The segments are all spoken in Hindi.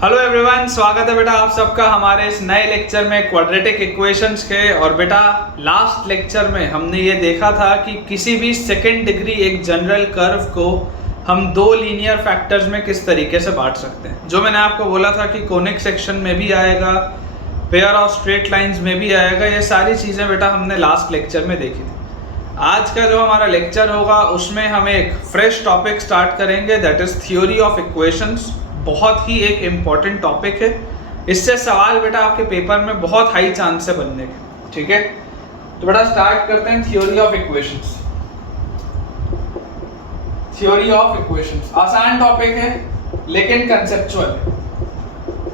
हेलो एवरीवन, स्वागत है बेटा आप सबका हमारे इस नए लेक्चर में क्वाड्रेटिक इक्वेशंस के। और बेटा लास्ट लेक्चर में हमने ये देखा था कि किसी भी सेकेंड डिग्री एक जनरल कर्व को हम दो लीनियर फैक्टर्स में किस तरीके से बांट सकते हैं। जो मैंने आपको बोला था कि कोनिक सेक्शन में भी आएगा, पेयर ऑफ स्ट्रेट लाइंस में भी आएगा, ये सारी चीज़ें बेटा हमने लास्ट लेक्चर में देखी थी। आज का जो हमारा लेक्चर होगा उसमें हम एक फ्रेश टॉपिक स्टार्ट करेंगे, that is theory of equations. बहुत ही एक इम्पॉर्टेंट टॉपिक है, इससे सवाल बेटा आपके पेपर में बहुत हाई चांस है बनने के। ठीक है, तो बेटा स्टार्ट करते हैं theory of equations. Theory of equations आसान टॉपिक है लेकिन कंसेप्चुअल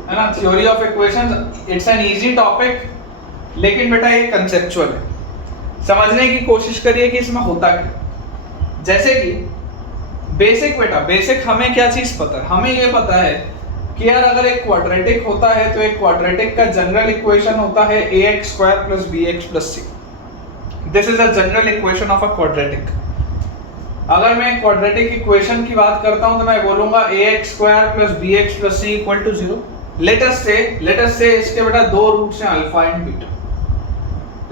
है ना। Theory of equations it's an easy topic लेकिन बेटा ये कंसेप्चुअल है। समझने की कोशिश करिए कि इसमें होता क्या। जैसे कि बेसिक बेटा, बेसिक हमें क्या चीज पता है, हमें ये पता है कि यार अगर एक क्वाड्रेटिक होता है तो एक क्वाड्रेटिक का जनरल इक्वेशन होता है ax square plus bx plus c। This is a general equation of a quadratic. अगर मैं क्वाड्रेटिक इक्वेशन की बात करता हूं तो मैं बोलूंगा ax square plus bx plus c equal to 0। Let us say इसके बेटा दो रूट्स हैं alpha and beta.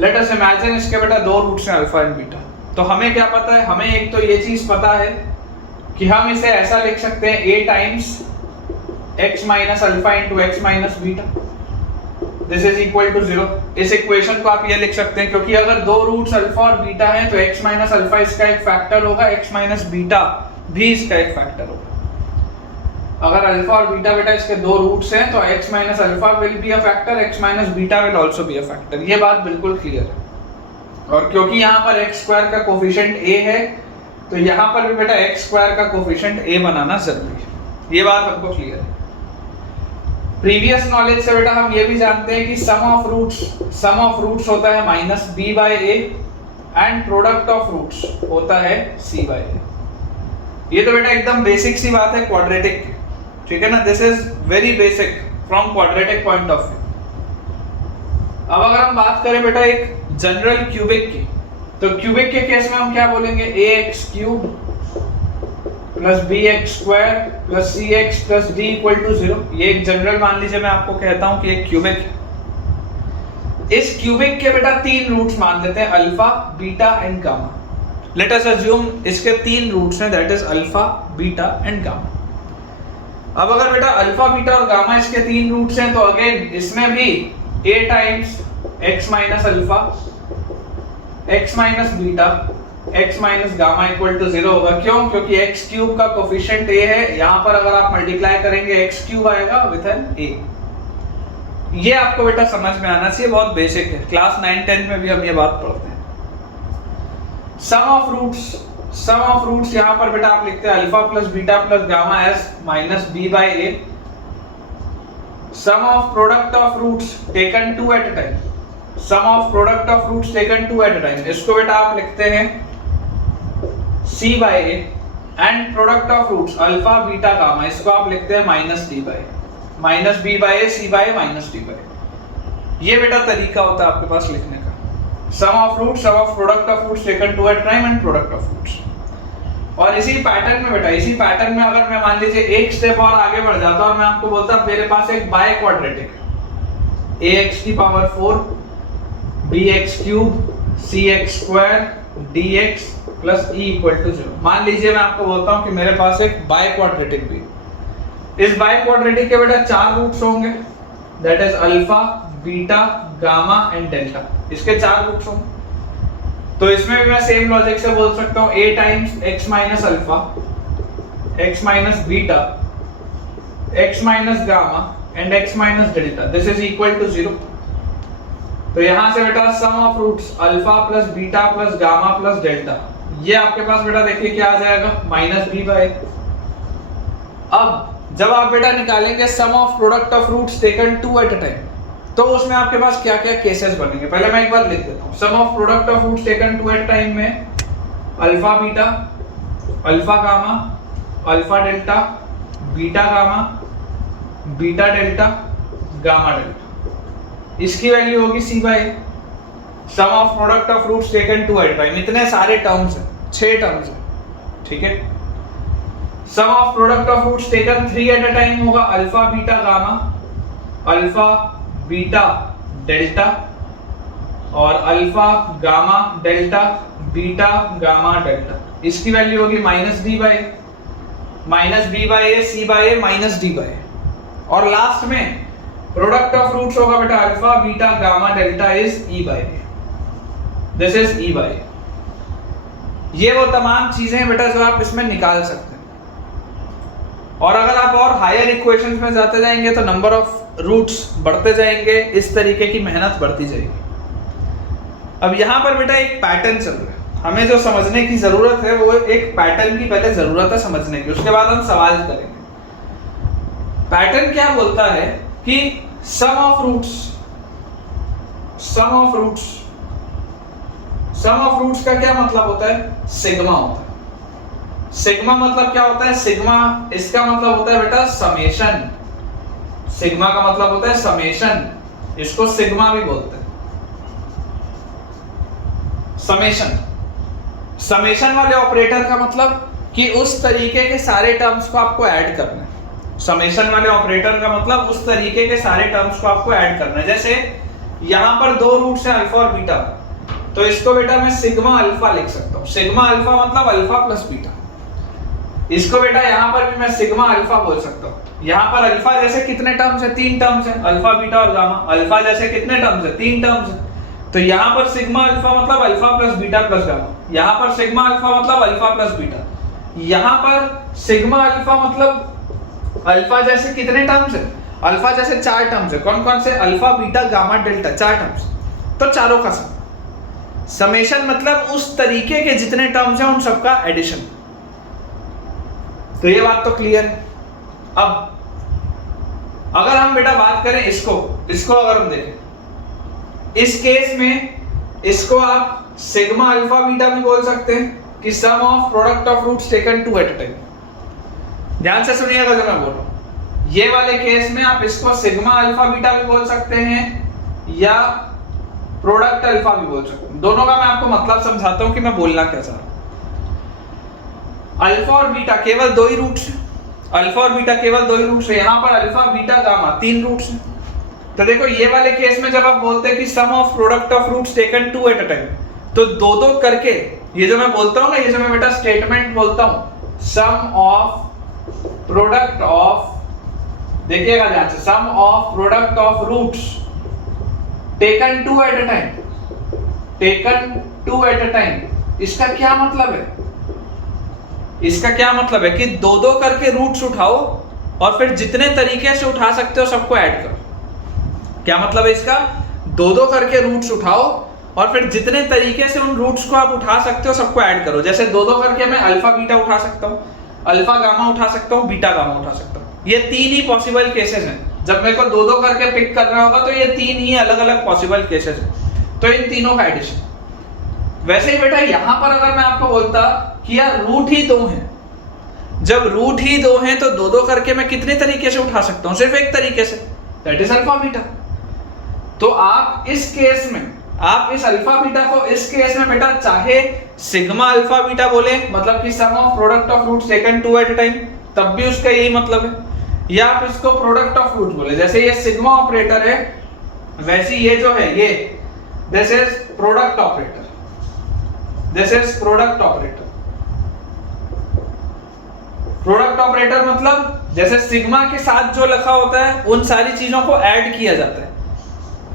Let us imagine इसके बेटा दो रूट्स हैं अल्फा एंड बीटा। तो हमें क्या पता है, हमें एक तो ये चीज पता है कि हम इसे ऐसा लिख सकते हैं a times x minus alpha into x minus beta, this is equal to 0। इस इक्वेशन को आप ये लिख सकते हैं क्योंकि अगर दो रूट्स अल्फा और बीटा हैं तो x माइनस अल्फा इसका एक फैक्टर होगा, x माइनस बीटा भी इसका एक फैक्टर होगा। अगर अल्फा और बीटा बेटा इसके दो रूट्स हैं तो x minus alpha will be a factor, x minus beta will also be a factor. ये बात बिल्कुल क्लियर है। और क्योंकि यहाँ पर x स्क्वायर का कोफिशिएंट a है तो यहाँ पर भी बेटा x स्क्वायर का कोफिशिएंट a बनाना जरूरी है। ये बात हमको क्लियर है। प्रीवियस नॉलेज से बेटा हम ये भी जानते हैं कि सम ऑफ रूट्स होता है minus b by a and product of roots होता है c बाय a। ये तो बेटा एकदम बेसिक सी बात है क्वाड्रेटिक की, ठीक है ना। This is very basic from quadratic point of view. अब अगर हम बात करें बेटा एक जनरल क्यूबिक की, तो क्यूबिक के केस में हम क्या बोलेंगे, ax cube plus bx square plus cx plus d equal to 0। ये एक जनरल मान लीजिए मैं आपको कहता हूं कि एक क्यूबिक है। इस क्यूबिक के बेटा तीन रूट्स मान लेते हैं, alpha beta and gamma. Let us assume इसके तीन रूट्स हैं, that is alpha beta and gamma. अब अगर बेटा अल्फा बीटा और गामा इसके तीन रूट्स हैं तो अगेन इसमें भी a times x minus alpha x minus beta x minus gamma equal to 0 होगा। क्यों? क्योंकि x क्यूब का कोफिशिएंट a है, यहाँ पर अगर आप मल्टीप्लाई करेंगे x क्यूब आएगा विद एन a। ये आपको बेटा समझ में आना चाहिए, बहुत बेसिक है, क्लास 9-10 में भी हम ये बात पढ़ते हैं। सम ऑफ रूट्स यहाँ पर बेटा आप लिखते हैं alpha plus beta plus gamma as minus b by a। Sum of product of roots taken two at a time, sum of product of roots taken two at a time, इसको बेटा आप लिखते हैं c by a and product of roots alpha beta gamma, इसको आप लिखते हैं minus b by a, minus b by a, c by a minus d by a। ये बेटा तरीका होता है आपके पास लिखने का, sum of roots, sum of product of roots taken two at time and product of roots. और इसी पैटर्न में बेटा, इसी पैटर्न में अगर मैं मान लीजिए एक स्टेप और आगे बढ़ जाता और मैं आपको बोलता मेरे पास एक बाय क्वाड्रेटिक है, ax की power 4 bx cube cx square dx plus e equal to 0। मान लीजिए मैं आपको बोलता हूं कि मेरे पास एक बाय क्वाड्रेटिक भी। इस बाय क्वाड्रेटिक के बेटा चार रूट्स होंगे, that is alpha beta gamma and delta. इसके चार रूट्स होंगे तो इसमें भी मैं सेम लॉजिक से बोल सकता हूं a times x minus alpha x minus beta x minus gamma and x minus delta, this is equal to 0। तो यहां से बेटा sum of roots alpha plus beta plus gamma plus delta, ये आपके पास बेटा देखिए क्या आ जाएगा, माइनस b बाय। अब जब आप बेटा निकालेंगे sum of product of roots taken two at a time तो उसमें आपके पास क्या क्या केसेस बनेंगे, पहले मैं एक बार लिख देता हूं। Sum of product of roots taken two at time में alpha beta, alpha gamma, alpha delta, beta gamma, beta delta, gamma delta, इसकी वैल्यू होगी c by a। Sum of product of roots taken two at time, इतने सारे टर्म्स हैं, 6 टर्म्स हैं, ठीक है। Sum of product of roots taken 3 at a time होगा alpha beta gamma, alpha beta delta और alpha gamma delta beta gamma delta. इसकी वैल्यू होगी minus B by A C by A minus D by. और लास्ट में प्रोडक्ट ऑफ रूट्स होगा बेटा alpha beta gamma delta is E by A, this is E by. ये वो तमाम चीजें हैं बेटा जो आप इसमें निकाल सकते हैं। और अगर आप और हायर इक्वेशंस में जाते जाएंगे तो नंबर ऑफ रूट्स बढ़ते जाएंगे, इस तरीके की मेहनत बढ़ती जाएगी। अब यहां पर बेटा एक पैटर्न चल रहा है, हमें जो समझने की जरूरत है वो एक पैटर्न की पहले जरूरत है समझने की, उसके बाद हम सवाल करेंगे। पैटर्न क्या बोलता है कि सम ऑफ रूट्स का क्या मतलब होता है? सिग्मा होता है। सिग्मा मतलब क्या होता है? सिग्मा इसका मतलब होता है बेटा समेशन। सिग्मा का मतलब होता है समेशन, इसको सिग्मा भी बोलते हैं। समेशन वाले ऑपरेटर का मतलब कि उस तरीके के सारे टर्म्स को आपको ऐड करना है। समेशन वाले ऑपरेटर का मतलब उस तरीके के सारे टर्म्स को आपको ऐड करना है। जैसे यहां पर दो रूट्स हैं अल्फा और बीटा, तो इसको बेटा मैं सिग्मा अल्फा लिख सकता हूं। सिग्मा अल्फा मतलब अल्फा प्लस बीटा। इसको बेटा यहां पर भी मैं सिग्मा अल्फा बोल सकता हूं। यहां पर अल्फा जैसे कितने टर्म्स है? 3 टर्म्स है, अल्फा बीटा और गामा। अल्फा जैसे कितने टर्म्स है? 3 टर्म्स है। तो यहां पर सिग्मा अल्फा मतलब alpha plus beta plus gamma. यहां पर सिग्मा अल्फा मतलब अल्फा प्लस बीटा। यहां पर सिग्मा अल्फा मतलब अल्फा जैसे कितने टर्म्स है? अल्फा जैसे 4 टर्म्स है। कौन कौन से? Alpha beta gamma delta, 4 terms. तो चारों का सम। समेशन मतलब उस तरीके के जितने टर्म्स हैं उन सबका एडिशन। तो ये बात तो क्लियर है। अब अगर हम बेटा बात करें इसको अगर हम देखें, इस केस में इसको आप सिग्मा अल्फा बीटा भी बोल सकते हैं कि sum of product of roots taken 2 at a time. ध्यान से सुनिएगा जो मैं बोल रहा हूं। ये वाले केस में आप इसको सिग्मा अल्फा बीटा भी बोल सकते हैं या प्रोडक्ट अल्फा भी बोल सकते हैं। दोनों का मैं आपको मतलब समझाता हूं कि मैं बोलना क्या चाह रहा हूं। अल्फा और बीटा केवल 2 ही रूट्स हैं। अल्फा और बीटा केवल 2 ही रूट्स हैं। यहां पर अल्फा बीटा गामा 3 रूट्स हैं। तो देखो ये वाले केस में जब आप बोलते हैं कि sum of product of roots taken 2 at a time, तो दो करके ये जो मैं बोलता हूं ना, ये जो मैं बेटा स्टेटमेंट बोलता हूं, सम ऑफ प्रोडक्ट ऑफ, देखिएगा ध्यान से, sum of product of roots taken 2 at a time, taken 2 at a time. इसका क्या मतलब है? इसका क्या मतलब है कि दो करके रूट्स उठाओ और फिर जितने तरीके से उठा सकते हो सबको ऐड करो। क्या मतलब है इसका? दो करके रूट्स उठाओ और फिर जितने तरीके से उन रूट्स को आप उठा सकते हो सबको ऐड करो। जैसे दो करके मैं अल्फा बीटा उठा सकता हूं, अल्फा गामा उठा सकता हूं, बीटा गामा उठा सकता हूं। ये 3 ही पॉसिबल केसेस हैं। जब मेरे को दो करके पिक करना होगा तो ये 3 ही अलग अलग पॉसिबल केसेस हैं। तो इन तीनों का एडिशन। वैसे ही बेटा यहां पर अगर मैं आपको बोलता कि यार रूट ही 2 हैं, जब रूट ही 2 हैं तो दो करके मैं कितने तरीके से उठा सकता हूं? सिर्फ एक तरीके से, दैट इज अल्फा बीटा। तो आप इस केस में, आप इस अल्फा बीटा को इस केस में बेटा चाहे सिग्मा अल्फा बीटा बोले, मतलब कि sum of product of roots taken 2 at a time, तब भी उसका यही मतलब है। या आप इसको प्रोडक्ट ऑफ रूट बोले, जैसे ये सिग्मा ऑपरेटर है वैसे ये जो है ये this is product operator, this is product operator. Product operator मतलब जैसे सिग्मा के साथ जो लिखा होता है उन सारी चीजों को ऐड किया जाता है।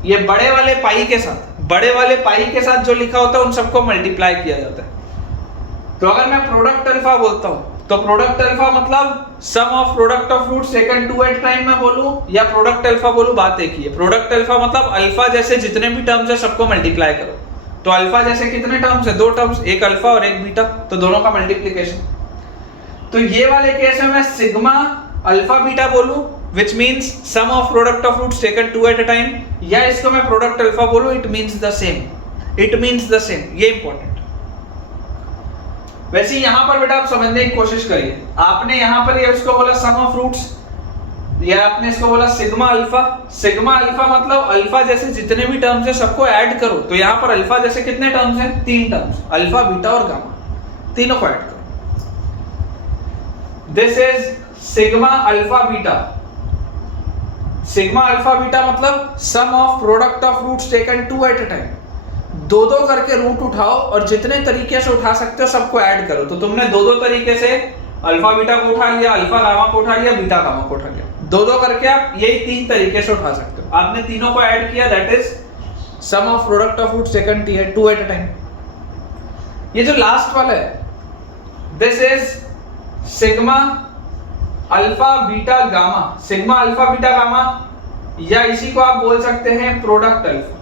ये बड़े वाले पाई के साथ जो लिखा होता है उन सबको मल्टीप्लाई किया जाता है। तो अगर मैं प्रोडक्ट अल्फा बोलता हूं तो प्रोडक्ट अल्फा मतलब sum of product of roots taken 2 at time में बोलूं या प्रोडक्ट अल्फा बोलूं, बात एक ही है। प्रोडक्ट अल्फा मतलब अल्फा जैसे जितने भी टर्म्स है सबको मल्टीप्लाई करो। तो अल्फा जैसे कितने टर्म्स है? 2 टर्म्स, एक अल्फा और एक बीटा, तो दोनों का मल्टीप्लिकेशन। तो ये वाले केस में मैं सिग्मा अल्फा बीटा बोलूं which means sum of product of roots taken 2 at a time, या इसको मैं प्रोडक्ट अल्फा बोलूं, it means the same, ये इंपॉर्टेंट। वैसे यहां पर बेटा आप समझने की कोशिश करिए। आपने यहां पर ये उसको बोला सम ऑफ रूट्स, या आपने इसको बोला सिग्मा अल्फा। सिग्मा अल्फा मतलब अल्फा जैसे जितने भी टर्म्स है सबको ऐड करो। तो यहां पर अल्फा जैसे कितने टर्म्स हैं? 3 टर्म्स, अल्फा बीटा और गामा, तीनों को ऐड करो। This is sigma alpha beta. Sigma alpha beta मतलब sum of product of roots taken 2 at a time. दो दो करके रूट उठाओ और जितने तरीके से उठा सकते हो सबको ऐड करो। तो तुमने दो दो तरीके से अल्फा बीटा को उठा लिया, अल्फा गामा को उठा लिया, बीटा गामा को उठा लिया। दो दो करके आप यही तीन तरीके से उठा सकते हो। आपने तीनों को ऐड किया, that is sum of product of roots taken 2 at a time. ये जो लास्ट वाला है, this is sigma alpha beta gamma. Sigma alpha beta gamma, या इसी को आप बोल सकते हैं प्रोडक्ट अल्फा।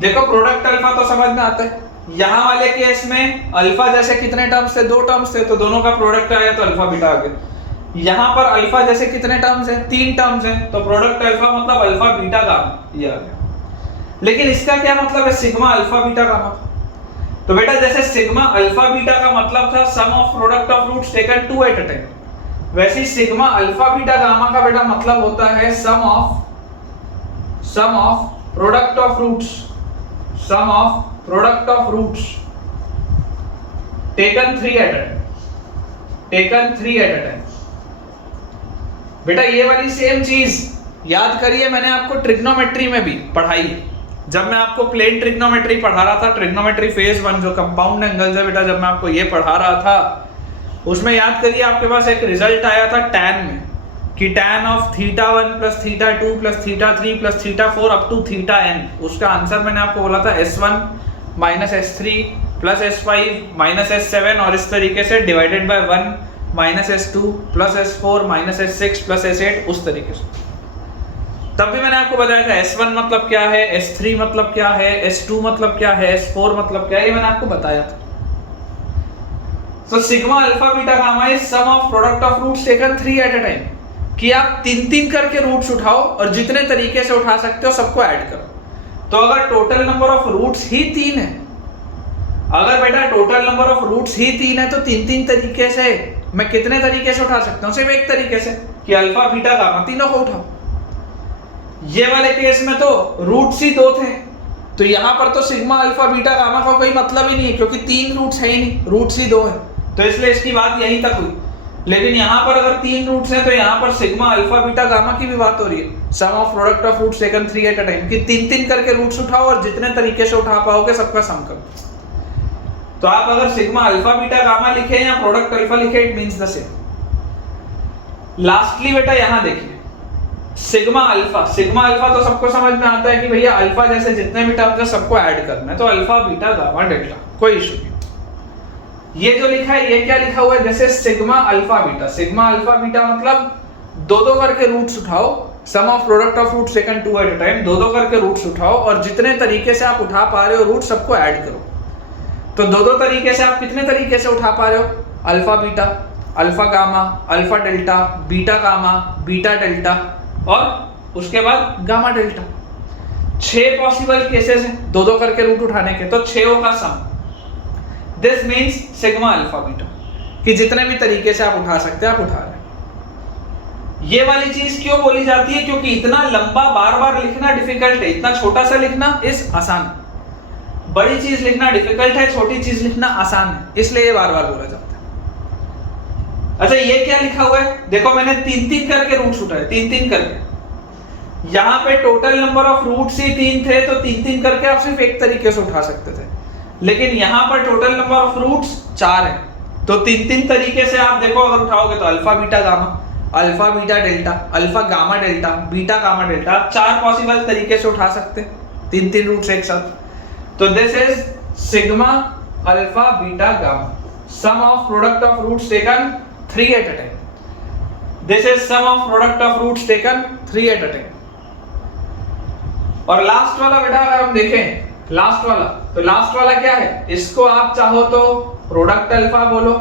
देखो प्रोडक्ट अल्फा तो समझ में आता है। यहां वाले केस में अल्फा जैसे कितने टर्म्स थे, 2 टर्म्स थे, तो दोनों का प्रोडक्ट आया तो अल्फा बीटा आ गया। यहां पर अल्फा जैसे कितने टर्म्स हैं, 3 टर्म्स हैं, तो प्रोडक्ट अल्फा मतलब अल्फा बीटा गामा ये आ गया। लेकिन इसका क्या मतलब है सिग्मा अल्फा बीटा गामा? तो बेटा जैसे सिग्मा अल्फा बीटा का मतलब था sum of product of roots taken 2 at a time, वैसे सिग्मा अल्फा बीटा गामा का बेटा मतलब होता है sum of product of roots, sum of product of roots taken 3 at a time, taken 3 at a time. बेटा ये वाली सेम चीज याद करिए, मैंने आपको ट्रिग्नोमेट्री में भी पढ़ाई है। जब मैं आपको प्लेन ट्रिग्नोमेट्री पढ़ा रहा था, ट्रिग्नोमेट्री फेज 1 जो कंपाउंड एंगल्स है बेटा, जब मैं आपको ये पढ़ा रहा था, उसमें याद करिए आपके पास एक रिजल्ट आया था टैन में, कि tan of θ1 plus θ2 plus θ3 plus θ4 up to θn। उसका आंसर मैंने आपको बोला था S1 minus S3 plus S5 minus S7 और इस तरीके से divided by 1 minus S2 plus S4 minus S6 plus S8, उस तरीके से। तब भी मैंने आपको बताया था S1 मतलब क्या है, S3 मतलब क्या है, S2 मतलब क्या है, S4 मतलब क्या है, ये मैंने आपको बताया था। So sigma alpha beta gamma is sum of product of roots taken 3 at a time, कि आप 3-3 करके रूट्स उठाओ और जितने तरीके से उठा सकते हो सबको ऐड करो। तो अगर टोटल नंबर ऑफ रूट्स ही 3 है, अगर बेटा टोटल नंबर ऑफ रूट्स ही 3 है, तो 3-3 तरीके से मैं कितने तरीके से उठा सकता हूं? सिर्फ एक तरीके से, कि अल्फा बीटा गामा तीनों को उठाओ। ये वाले केस में तो रूट्स ही 2 थे, तो यहां पर तो सिग्मा अल्फा बीटा गामा का कोई मतलब ही नहीं है, क्योंकि 3 रूट्स है ही नहीं, रूट्स ही 2 है, तो इसलिए इसकी बात यहीं तक हुई। लेकिन यहां पर अगर 3 रूट्स हैं, तो यहां पर सिग्मा अल्फा बीटा गामा की भी बात हो रही है, sum of product of roots taken 3 at a time, कि 3-3 करके रूट्स उठाओ और जितने तरीके से उठा पाओगे सबका सम करो। तो आप अगर सिग्मा अल्फा बीटा गामा लिखे या प्रोडक्ट अल्फा लिखे, it means the same. Lastly बेटा यहां देखिए सिग्मा अल्फा। सिग्मा अल्फा तो सबको समझ में आता है कि भैया अल्फा जैसे जितने भी टर्म्स है सबको ऐड करना है, तो अल्फा बीटा गामा डेल्टा, कोई इशू नहीं। ये जो लिखा है, ये क्या लिखा हुआ है, जैसे sigma alpha beta. Sigma alpha beta मतलब 2-2 करके रूट्स उठाओ, sum of product of roots taken 2 at a time, 2-2 करके रूट्स उठाओ और जितने तरीके से आप उठा पा रहे हो रूट सबको ऐड करो। तो 2-2 तरीके से आप कितने तरीके से उठा पा रहे हो? Alpha beta, alpha gamma, alpha delta, beta gamma, beta delta और उसके बाद गामा डेल्टा। 6 पॉसिबल केसेस हैं 2-2 करके रूट उठाने के, तो 6 का sum, this means sigma alpha beta, कि जितने भी तरीके से आप उठा सकते हैं आप उठा रहे हैं। ये वाली चीज क्यों बोली जाती है? क्योंकि इतना लंबा बार बार लिखना डिफिकल्ट है, इतना छोटा सा लिखना इस आसान। बड़ी चीज लिखना डिफिकल्ट है, छोटी चीज लिखना आसान है, इसलिए ये बार बार बोला जाता है। अच्छा ये क्या लिखा हुआ है? देखो मैंने 3-3 करके रूट्स उठाए, 3-3 करके। यहां पे टोटल नंबर ऑफ रूट्स ही 3 थे, तो 3-3 करके आप सिर्फ एक तरीके से उठा सकते थे। लेकिन यहां पर टोटल नंबर ऑफ रूट्स 4 है, तो 3-3 तरीके से आप देखो अगर उठाओगे तो alpha beta gamma, alpha beta delta, alpha gamma delta, beta gamma delta, आप 4 पॉसिबल तरीके से उठा सकते हैं 3-3 रूट्स एक साथ। तो this is sigma alpha beta gamma, sum of product of roots taken 3 at a time. This is sum of product of roots taken 3 at a time. और लास्ट वाला बेटा अगर हम देखें, लास्ट वाला, तो लास्ट वाला क्या है? इसको आप चाहो तो प्रोडक्ट अल्फा बोलो,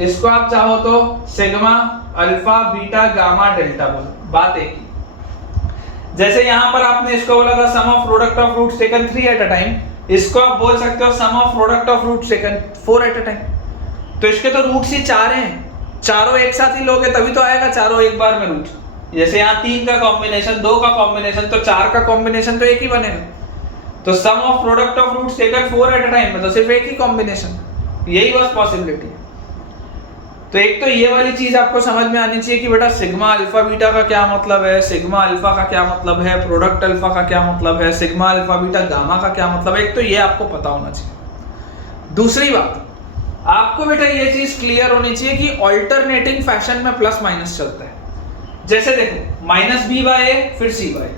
इसको आप चाहो तो sigma alpha beta gamma delta बोलो, बात एक ही। जैसे यहां पर आपने इसको बोला था sum of product of roots taken 3 at a time, इसको आप बोल सकते हो sum of product of roots taken 4 at a time। तो इसके तो रूट्स ही 4 हैं, चारों एक साथ ही लोगे तभी तो आएगा चारों एक बार में रूट। जैसे यहाँ 3 का कॉम्बिनेशन, 2 का कॉम्बिनेशन, तो 4 का कॉम्बिनेशन तो एक ही बनेगा। तो sum of product of roots taken 4 at a time, मतलब सिर्फ एक ही कॉम्बिनेशन, यही बस पॉसिबिलिटी है। तो एक तो ये वाली चीज आपको समझ में आनी चाहिए कि बेटा सिग्मा अल्फा बीटा का क्या मतलब है, सिग्मा अल्फा का क्या मतलब है, प्रोडक्ट अल्फा का क्या मतलब है, सिग्मा अल्फा बीटा गामा का क्या मतलब है, एक तो ये आपको पता होना चाहिए। दूसरी बात, आपको बेटा ये चीज क्लियर होनी चाहिए कि ऑल्टरनेटिंग फैशन में प्लस माइनस चलता है। जैसे देखो माइनस बी बाय ए फिर c by,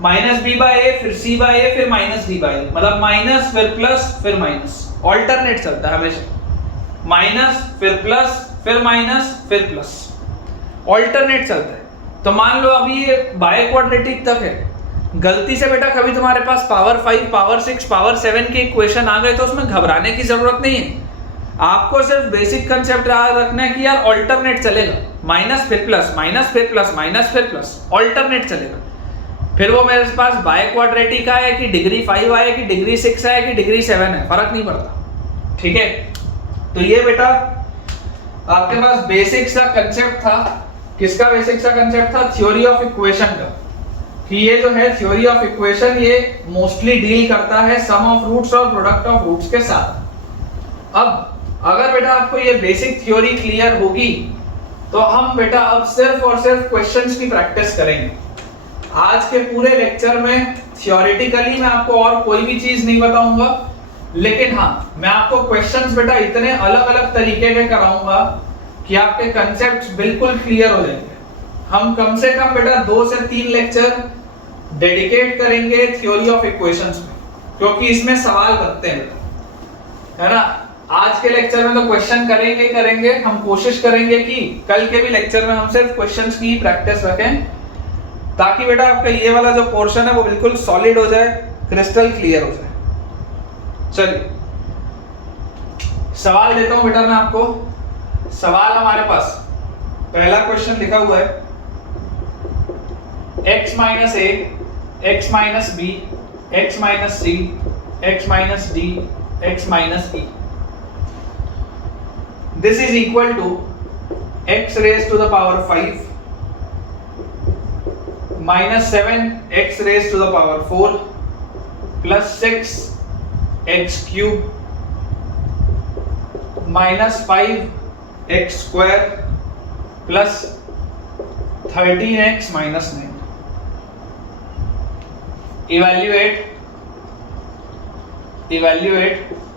minus b by a फिर सी बाय ए फिर माइनस डी बाय, मतलब माइनस फिर प्लस फिर माइनस, ऑल्टरनेट चलता है हमेशा। माइनस फिर प्लस फिर माइनस फिर प्लस, ऑल्टरनेट चलता है। तो मान लो अभी ये बाय क्वाड्रेटिक तक है, गलती से बेटा कभी तुम्हारे पास पावर 5 पावर 6 पावर 7 के इक्वेशन आ गए तो उसमें घबराने की जरूरत नहीं है। आपको सिर्फ बेसिक कंसेप्ट याद रखना है कि यार ऑल्टरनेट चलेगा, माइनस फिर प्लस माइनस फिर प्लस माइनस फिर प्लस, ऑल्टरनेट चलेगा। फिर वो मेरे पास बाय क्वाड्रेटिक आए कि डिग्री 5 आए कि डिग्री 6 आए कि डिग्री 7 है, फर्क नहीं पड़ता, ठीक है। तो ये बेटा आपके पास बेसिक सा कंसेप्ट था। किसका बेसिक सा कंसेप्ट था? थ्योरी ऑफ इक्वेशन का, कि ये जो है थ्योरी ऑफ इक्वेशन ये मोस्टली डील करता है सम ऑफ रूट्स और प्रोडक्ट ऑफ रूट्स के साथ। अब अगर बेटा आपको ये बेसिक थ्योरी क्लियर होगी तो हम बेटा अब सिर्फ और सिर्फ क्वेश्चंस की प्रैक्टिस करेंगे। आज के पूरे लेक्चर में थ्योरेटिकली मैं आपको और कोई भी चीज नहीं बताऊंगा, लेकिन हाँ मैं आपको क्वेश्चंस बेटा इतने अलग अलग तरीके के कराऊंगा कि आपके कंसेप्ट्स बिल्कुल क्लियर हो जाएंगे। हम कम से कम बेटा 2 से 3 लेक्चर डेडिकेट करेंगे थ्योरी ऑफ इक्वेशंस में, क्योंकि इसमें सवाल बनते हैं बेटा, है ना। आज के लेक्चर में तो क्वेश्चन करेंगे ही करेंगे, हम कोशिश करेंगे कि कल के भी लेक्चर में हम सिर्फ क्वेश्चंस की प्रैक्टिस रखें, ताकि बेटा आपका ये वाला जो पोर्शन है वो बिल्कुल सॉलिड हो जाए, क्रिस्टल क्लियर हो जाए। चलिए सवाल देता हूं बेटा मैं आपको। सवाल हमारे पास पहला क्वेश्चन लिखा हुआ है x minus A, x minus B, x minus C, x minus D, x minus E. This is equal to x raise to the power 5 minus 7x raise to the power 4 plus 6x cube minus 5x square plus 13x minus 9। Evaluate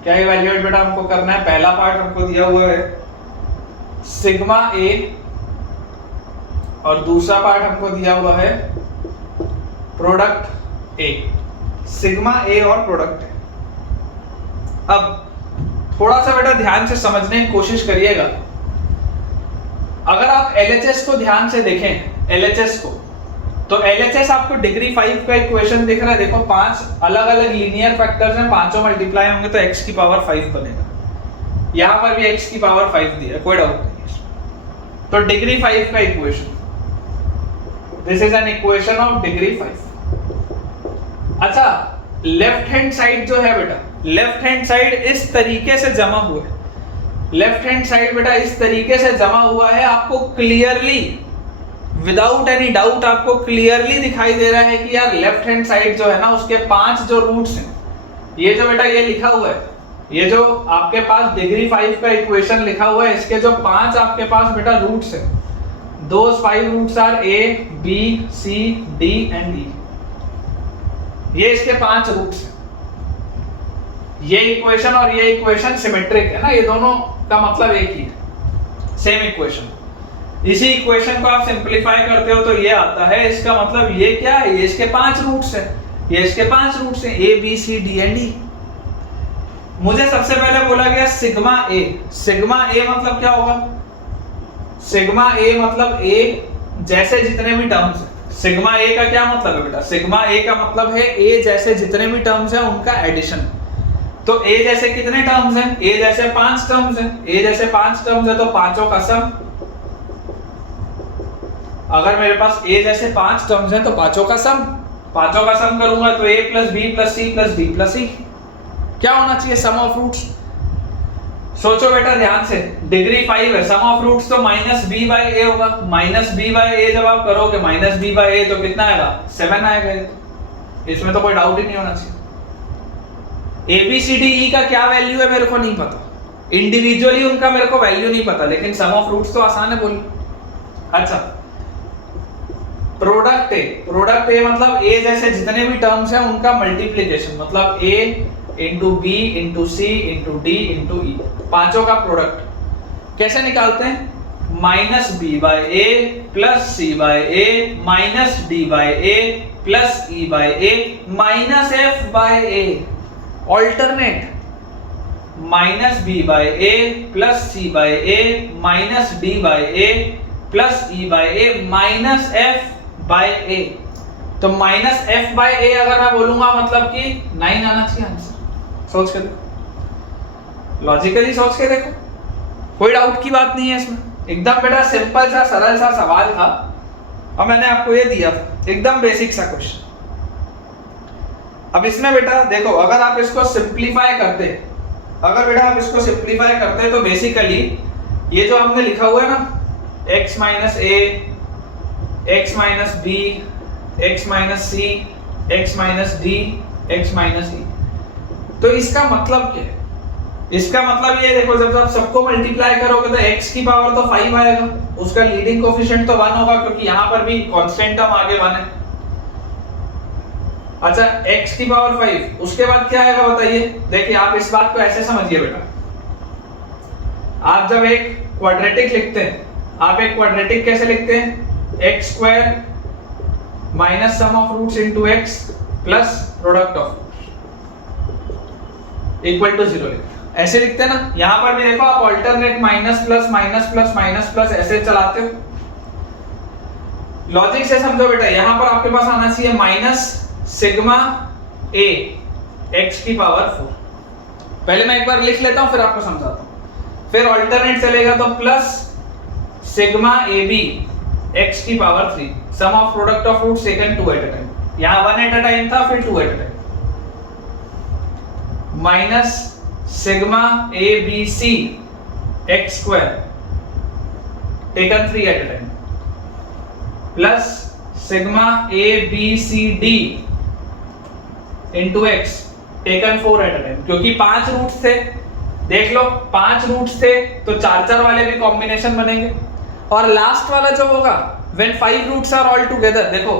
क्या इवैल्यूएट बेटा हमको करना है? पहला पार्ट हमको दिया हुआ है सिग्मा ए और दूसरा पार्ट हमको दिया हुआ है प्रोडक्ट ए। सिग्मा ए और प्रोडक्ट ए। अब थोड़ा सा बेटा ध्यान से समझने की कोशिश करिएगा। अगर आप LHS को ध्यान से देखें, LHS को, तो LHS आपको डिग्री 5 का इक्वेशन दिख रहा है। देखो 5 अलग अलग लीनियर फैक्टर्स हैं, पांचों मल्टीप्लाई होंगे तो x की पावर 5 बनेगा। यहां पर भी x की पावर 5 दिया, कोई डाउट नहीं है। तो डिग्री 5 का equation, this is an equation of degree 5। अच्छा, लेफ्ट हैंड साइड जो है बेटा, लेफ्ट हैंड साइड इस तरीके से जमा हुआ है। लेफ्ट हैंड साइड बेटा इस तरीके से जमा हुआ है, आपको क्लियरली विदाउट एनी डाउट आपको क्लियरली दिखाई दे रहा है कि यार लेफ्ट हैंड साइड जो है ना उसके 5 जो रूट्स हैं, ये जो बेटा ये लिखा हुआ है, ये जो आपके पास डिग्री 5 का इक्वेशन लिखा हुआ है, इसके जो 5 आपके पास बेटा रूट्स हैं, those 5 roots are a b c d and e। ये इसके 5 रूट्स हैं। ये इक्वेशन और ये इक्वेशन सिमेट्रिक है ना, ये दोनों का मतलब एक ही है, सेम इक्वेशन। इसी इक्वेशन को आप सिंपलीफाई करते हो तो ये आता है, इसका मतलब ये क्या है? ये इसके 5 रूट्स है, ये इसके 5 रूट्स हैं, a b c d and e। मुझे सबसे पहले बोला गया सिग्मा a। सिग्मा a मतलब क्या होगा? सिग्मा a मतलब a जैसे जितने भी टर्म्स हैं। सिग्मा a का क्या मतलब है बेटा? सिग्मा a का मतलब है a जैसे जितने भी टर्म्स हैं उनका एडिशन। तो a जैसे कितने टर्म्स हैं? a जैसे 5 टर्म्स हैं। a जैसे 5 टर्म्स है तो पांचों का सम। अगर मेरे पास a जैसे 5 टर्म्स हैं तो पांचों का सम, पांचों का सम करूंगा तो a plus b plus c plus d plus e। क्या होना चाहिए? सम ऑफ रूट्स। सोचो बेटा ध्यान से, डिग्री 5 है, सम ऑफ रूट्स तो माइनस b बाई a होगा। माइनस b बाई a जब आप करोगे माइनस b बाई a तो कितना आएगा? 7 आएगा। इसमें तो कोई डाउट ही नहीं होना चाहिए। a b c d e का क्या वैल्यू है मेरे को नहीं पता। इंडिविजुअली उनका मेरे को वैल्यू नहीं पता, लेकिन सम ऑफ रूट्स तो आसान है बोल। अच्छा, प्रोडक्ट ए मतलब ए जैसे जितने भी टर्म्स हैं उनका मल्टीप्लिकेशन, मतलब a into b into c into d into e, पांचों का प्रोडक्ट कैसे निकालते हैं? Minus b by a plus c by a minus d by a plus e by a minus f by a. Alternate minus b by a plus c by a minus d by a plus e by a minus f by a. तो माइनस एफ बाय ए अगर मैं बोलूंगा मतलब कि 9 आना चाहिए आंसर। सोच के देखो, लॉजिकली सोच के देखो, कोई डाउट की बात नहीं है इसमें। एकदम बेटा सिंपल सा सरल सा सवाल था और मैंने आपको ये दिया था, एकदम बेसिक सा क्वेश्चन। अब इसमें बेटा देखो, अगर आप इसको सिंप्लीफाई करते, तो बेसिकली ये जो हमने लिखा हुआ है ना x माइनस ए, x minus B, x minus सी, x minus D, x minus e, तो इसका मतलब क्या है? इसका मतलब ये देखो, जब आप सबको मल्टीप्लाई करोगे तो x की पावर तो 5 आएगा, उसका लीडिंग कोएफिशिएंट तो 1 होगा क्योंकि यहां पर भी कांस्टेंट टर्म आगे 1 है। अच्छा, x की पावर 5, उसके बाद क्या आएगा बताइए? देखिए आप इस बात को ऐसे समझिए बेटा, आप जब एक क्वाड्रेटिक लिखते हैं, आप एक क्वाड्रेटिक कैसे लिखते हैं? x square minus sum of roots into x plus product of equal to 0 लिखते हैं, ऐसे लिखते हैं ना। यहां पर भी देखो आप alternate minus plus minus plus minus plus ऐसे चलाते हो। लॉजिक से समझो बेटा, यहां पर आपके पास आना चाहिए माइनस सिग्मा ए x की पावर 4। पहले मैं एक बार लिख लेता हूं फिर आपको समझाता हूं। फिर अल्टरनेट चलेगा तो प्लस सिग्मा ए बी x की power 3, sum of product of roots taken 2 at a time, यहां 1 एट अ टाइम था फिर 2 at a time, minus sigma A B C X square taken 3 at a time plus sigma A B C D into X taken 4 at a time. क्योंकि 5 रूट्स थे, देख लो 5 रूट्स थे तो 4-4 वाले भी कॉम्बिनेशन बनेंगे, और लास्ट वाला जो होगा when 5 roots are all together, देखो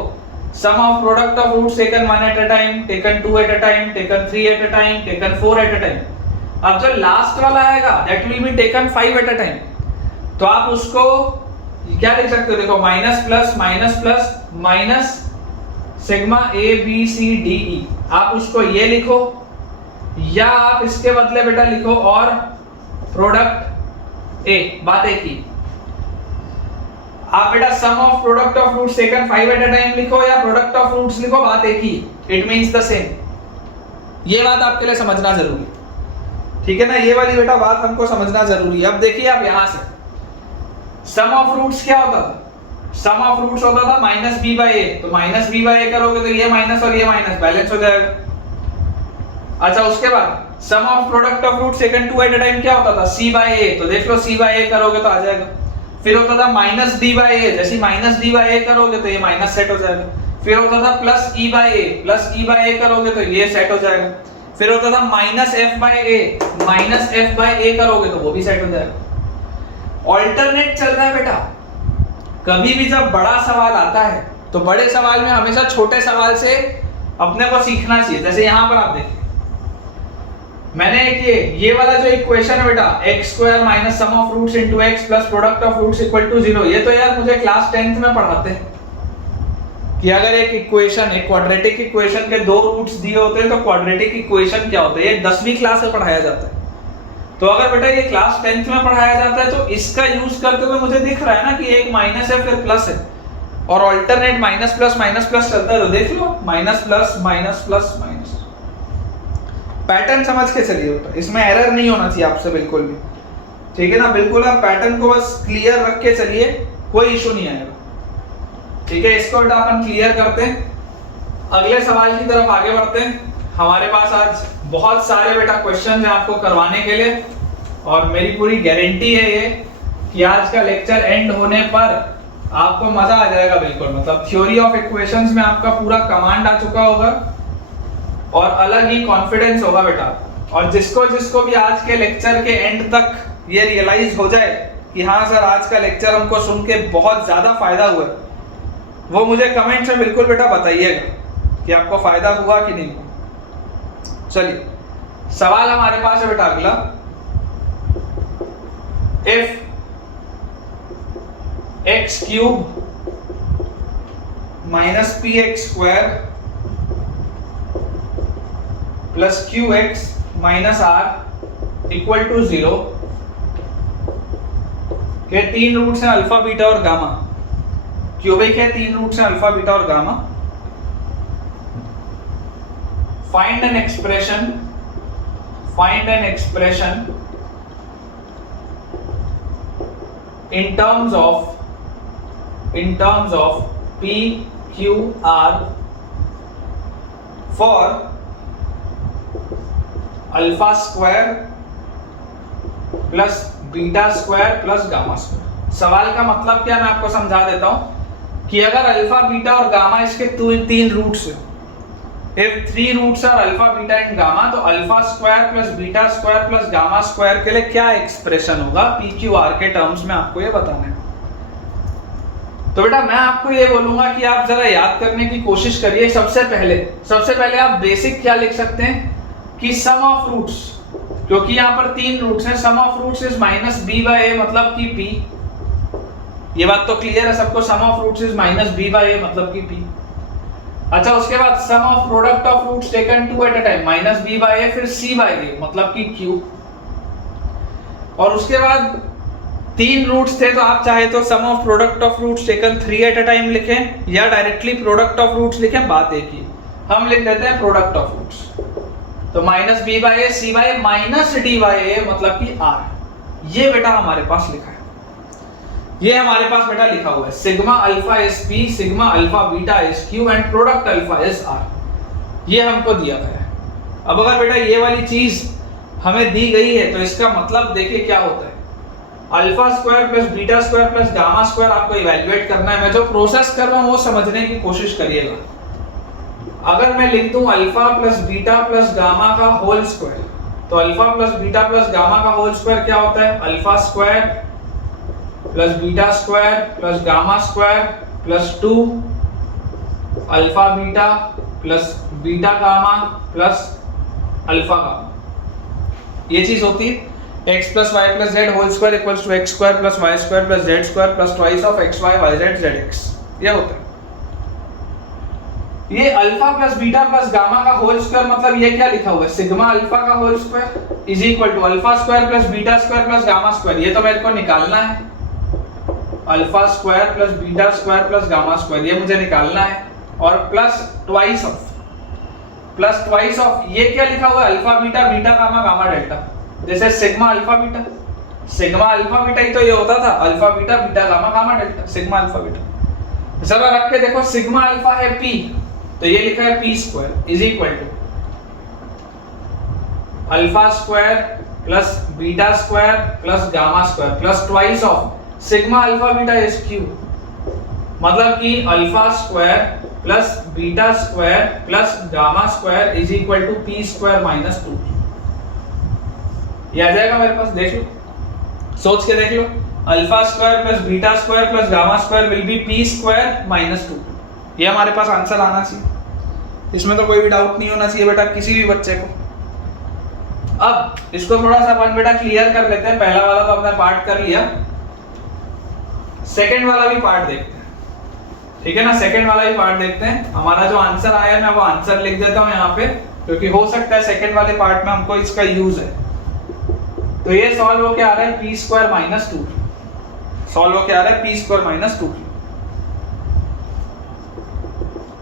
sum of product of roots taken 1 at a time, taken 2 at a time, taken 3 at a time, taken 4 at a time. अब जो लास्ट वाला आएगा that will be taken 5 at a time, तो आप उसको क्या लिख सकते हो? देखो minus plus minus plus minus sigma A B C d e, आप उसको ये लिखो, या आप इसके बदले बेटा लिखो और प्रोडक्ट ए, बात एक ही। आप बेटा sum of product of roots taken 5 at a time लिखो या प्रोडक्ट ऑफ रूट्स लिखो, बात एक ही, इट मींस द सेम। ये बात आपके लिए समझना जरूरी, ठीक है ना? ये वाली बेटा बात हमको समझना जरूरी है। अब देखिए आप यहां से सम ऑफ रूट्स क्या होता था? सम ऑफ रूट्स होता था माइनस बी बाय ए, तो माइनस बी बाय ए करोगे तो ये माइनस और ये माइनस बैलेंस हो जाएगा। अच्छा, उसके बाद sum of product of roots taken 2 at a time क्या होता था? सी बाय ए, तो देख लो सी बाय ए करोगे तो आ जाएगा। फिर होता था माइनस डी बाय ए, जैसे माइनस डी बाय ए करोगे तो ये माइनस सेट हो जाएगा। फिर होता था plus e by a, plus e by a करोगे तो ये सेट हो जाएगा। फिर होता था minus f by a, minus f by a करोगे तो वो भी सेट हो जाएगा। ऑल्टरनेट चल रहा है बेटा। कभी भी जब बड़ा सवाल आता है तो बड़े सवाल में हमेशा छोटे सवाल से अपने को सीखना चाहिए। जैसे यहां पर आप देखिए, मैंने एक ये वाला जो इक्वेशन है बेटा, x square minus sum of roots into x plus product of roots equal to 0, ये तो यार मुझे क्लास 10th में पढ़ाते हैं कि अगर एक इक्वेशन, एक क्वाड्रेटिक इक्वेशन के 2 रूट्स दिए होते हैं तो क्वाड्रेटिक इक्वेशन क्या होता है, ये 10वीं क्लास में पढ़ाया जाता है। तो अगर बेटा ये क्लास 10th में पढ़ाया जाता है तो इसका यूज करते हुए मुझे दिख रहा है ना कि एक माइनस है फिर प्लस है, और ऑल्टरनेट माइनस प्लस चलता है, तो देख लो minus plus minus plus minus. Pattern समझ के चलिए बेटा, इसमें एरर नहीं होना चाहिए आपसे बिल्कुल भी, ठीक है ना? बिल्कुल आप पैटर्न को बस क्लियर रख के चलिए, कोई इशू नहीं आएगा, ठीक है? इसको बेटा अपन क्लियर करते हैं, अगले सवाल की तरफ आगे बढ़ते हैं। हमारे पास आज बहुत सारे बेटा क्वेश्चन हैं आपको करवाने के लिए, और मेरी पूरी गारंटी है ये कि आज का लेक्चर एंड होने पर आपको मजा आ जाएगा बिल्कुल। मतलब थ्योरी ऑफ इक्वेशंस में आपका पूरा कमांड आ चुका होगा और अलग ही कॉन्फिडेंस होगा बेटा। और जिसको जिसको भी आज के लेक्चर के एंड तक ये रियलाइज हो जाए कि हाँ सर आज का लेक्चर हमको सुन के बहुत ज्यादा फायदा हुआ, वो मुझे कमेंट में बिल्कुल बेटा बताइएगा कि आपको फायदा हुआ कि नहीं हुआ। चलिए सवाल हमारे पास है बेटा अगला, if X cube minus P X square plus Q X minus R equal to 0 के 3 रूट्स हैं अल्फा बीटा और गामा। क्यूबिक है, 3 रूट्स हैं अल्फा बीटा और gamma. Find an expression in terms of P, Q, R for alpha square plus beta square plus gamma square. सवाल का मतलब क्या मैं आपको समझा देता हूं कि अगर अल्फा बीटा और गामा इसके 3 रूट्स हैं, if 3 roots are alpha beta and gamma, तो alpha square plus beta square plus gamma square के लिए क्या एक्सप्रेशन होगा पी क्यू आर के टर्म्स में, आपको ये बताना है। तो बेटा मैं आपको ये बोलूंगा कि आप जरा याद करने की कोशिश करिए। सबसे पहले आप बेसिक क्या लिख सकते हैं कि सम ऑफ रूट्स, क्योंकि यहाँ पर 3 रूट्स हैं, sum of roots is minus b by a मतलब कि पी। ये बात तो क्लियर है सबको, sum of roots is minus b by a मतलब कि पी। अच्छा उसके बाद sum of product of roots taken 2 at a time minus b by a फिर सी बाय ए मतलब कि क्यू। और उसके बाद 3 रूट्स थे तो आप चाहे तो sum of product of roots taken 3 at a time लिखें या डायरेक्टली प्रोडक्ट ऑफ रूट्स लिखें, बात एक ही। हम लिख देते हैं प्रोडक्ट ऑफ रूट्स, तो minus b by a c by minus d by a मतलब कि आर। ये बेटा हमारे पास लिखा है, ये हमारे पास बेटा लिखा हुआ है sigma alpha is P, sigma alpha beta is Q and product alpha is R. ये हमको दिया गया है। अब अगर बेटा ये वाली चीज हमें दी गई है तो इसका मतलब देखिए क्या होता है, alpha square plus beta square plus gamma square आपको इवैल्यूएट करना है। मैं जो प्रोसेस कर रहा हूं वो समझने की कोशिश करिएगा। अगर मैं लिख दूं alpha plus beta plus gamma का होल स्क्वायर, तो alpha plus beta plus gamma का होल स्क्वायर क्या होता है, alpha square plus beta square plus gamma square plus 2 alpha beta plus beta gamma plus alpha gamma. ये चीज होती है x plus Y plus Z whole square equals to X square plus Y square plus Z square plus twice of X Y Y Z Z X. ये होता है। ये alpha plus beta plus gamma का होल स्क्वायर मतलब ये क्या लिखा हुआ है, सिग्मा अल्फा का whole square is equal to alpha square plus beta square plus gamma square. ये तो मेरे को निकालना है, alpha square plus beta square plus gamma square ये मुझे निकालना है, और प्लस ट्वाइस ऑफ ये क्या लिखा हुआ है, alpha beta beta gamma gamma delta. जैसे सिग्मा अल्फा बीटा ही तो ये होता था, alpha beta beta gamma gamma delta, sigma alpha beta. जरा रख के देखो, सिग्मा अल्फा है पी, तो ये लिखा है P square is equal to alpha square plus beta square plus gamma square plus twice of sigma alpha beta is Q, मतलब कि alpha square plus beta square plus gamma square is equal to P square minus 2। ये आ जाएगा मेरे पास, देख लो, सोच के देख लो, alpha square plus beta square plus gamma square will be p square minus 2। ये हमारे पास आंसर आना चाहिए, इसमें तो कोई भी डाउट नहीं होना चाहिए बेटा किसी भी बच्चे को। अब इसको थोड़ा सा अपन बेटा क्लियर कर लेते हैं। पहला वाला तो हमने पार्ट कर लिया, सेकंड वाला भी पार्ट देखते हैं, ठीक है ना। सेकंड वाला भी पार्ट देखते हैं। हमारा जो आंसर आया मैं वो आंसर लिख देता हूँ यहाँ पे, क्योंकि हो सकता है सेकंड वाले पार्ट में हमको इसका यूज है। तो ये सॉल्व होके आ रहा है पी स्क्वायर माइनस 2, सॉल्व होके आ रहा है पी स्क्वायर माइनस 2।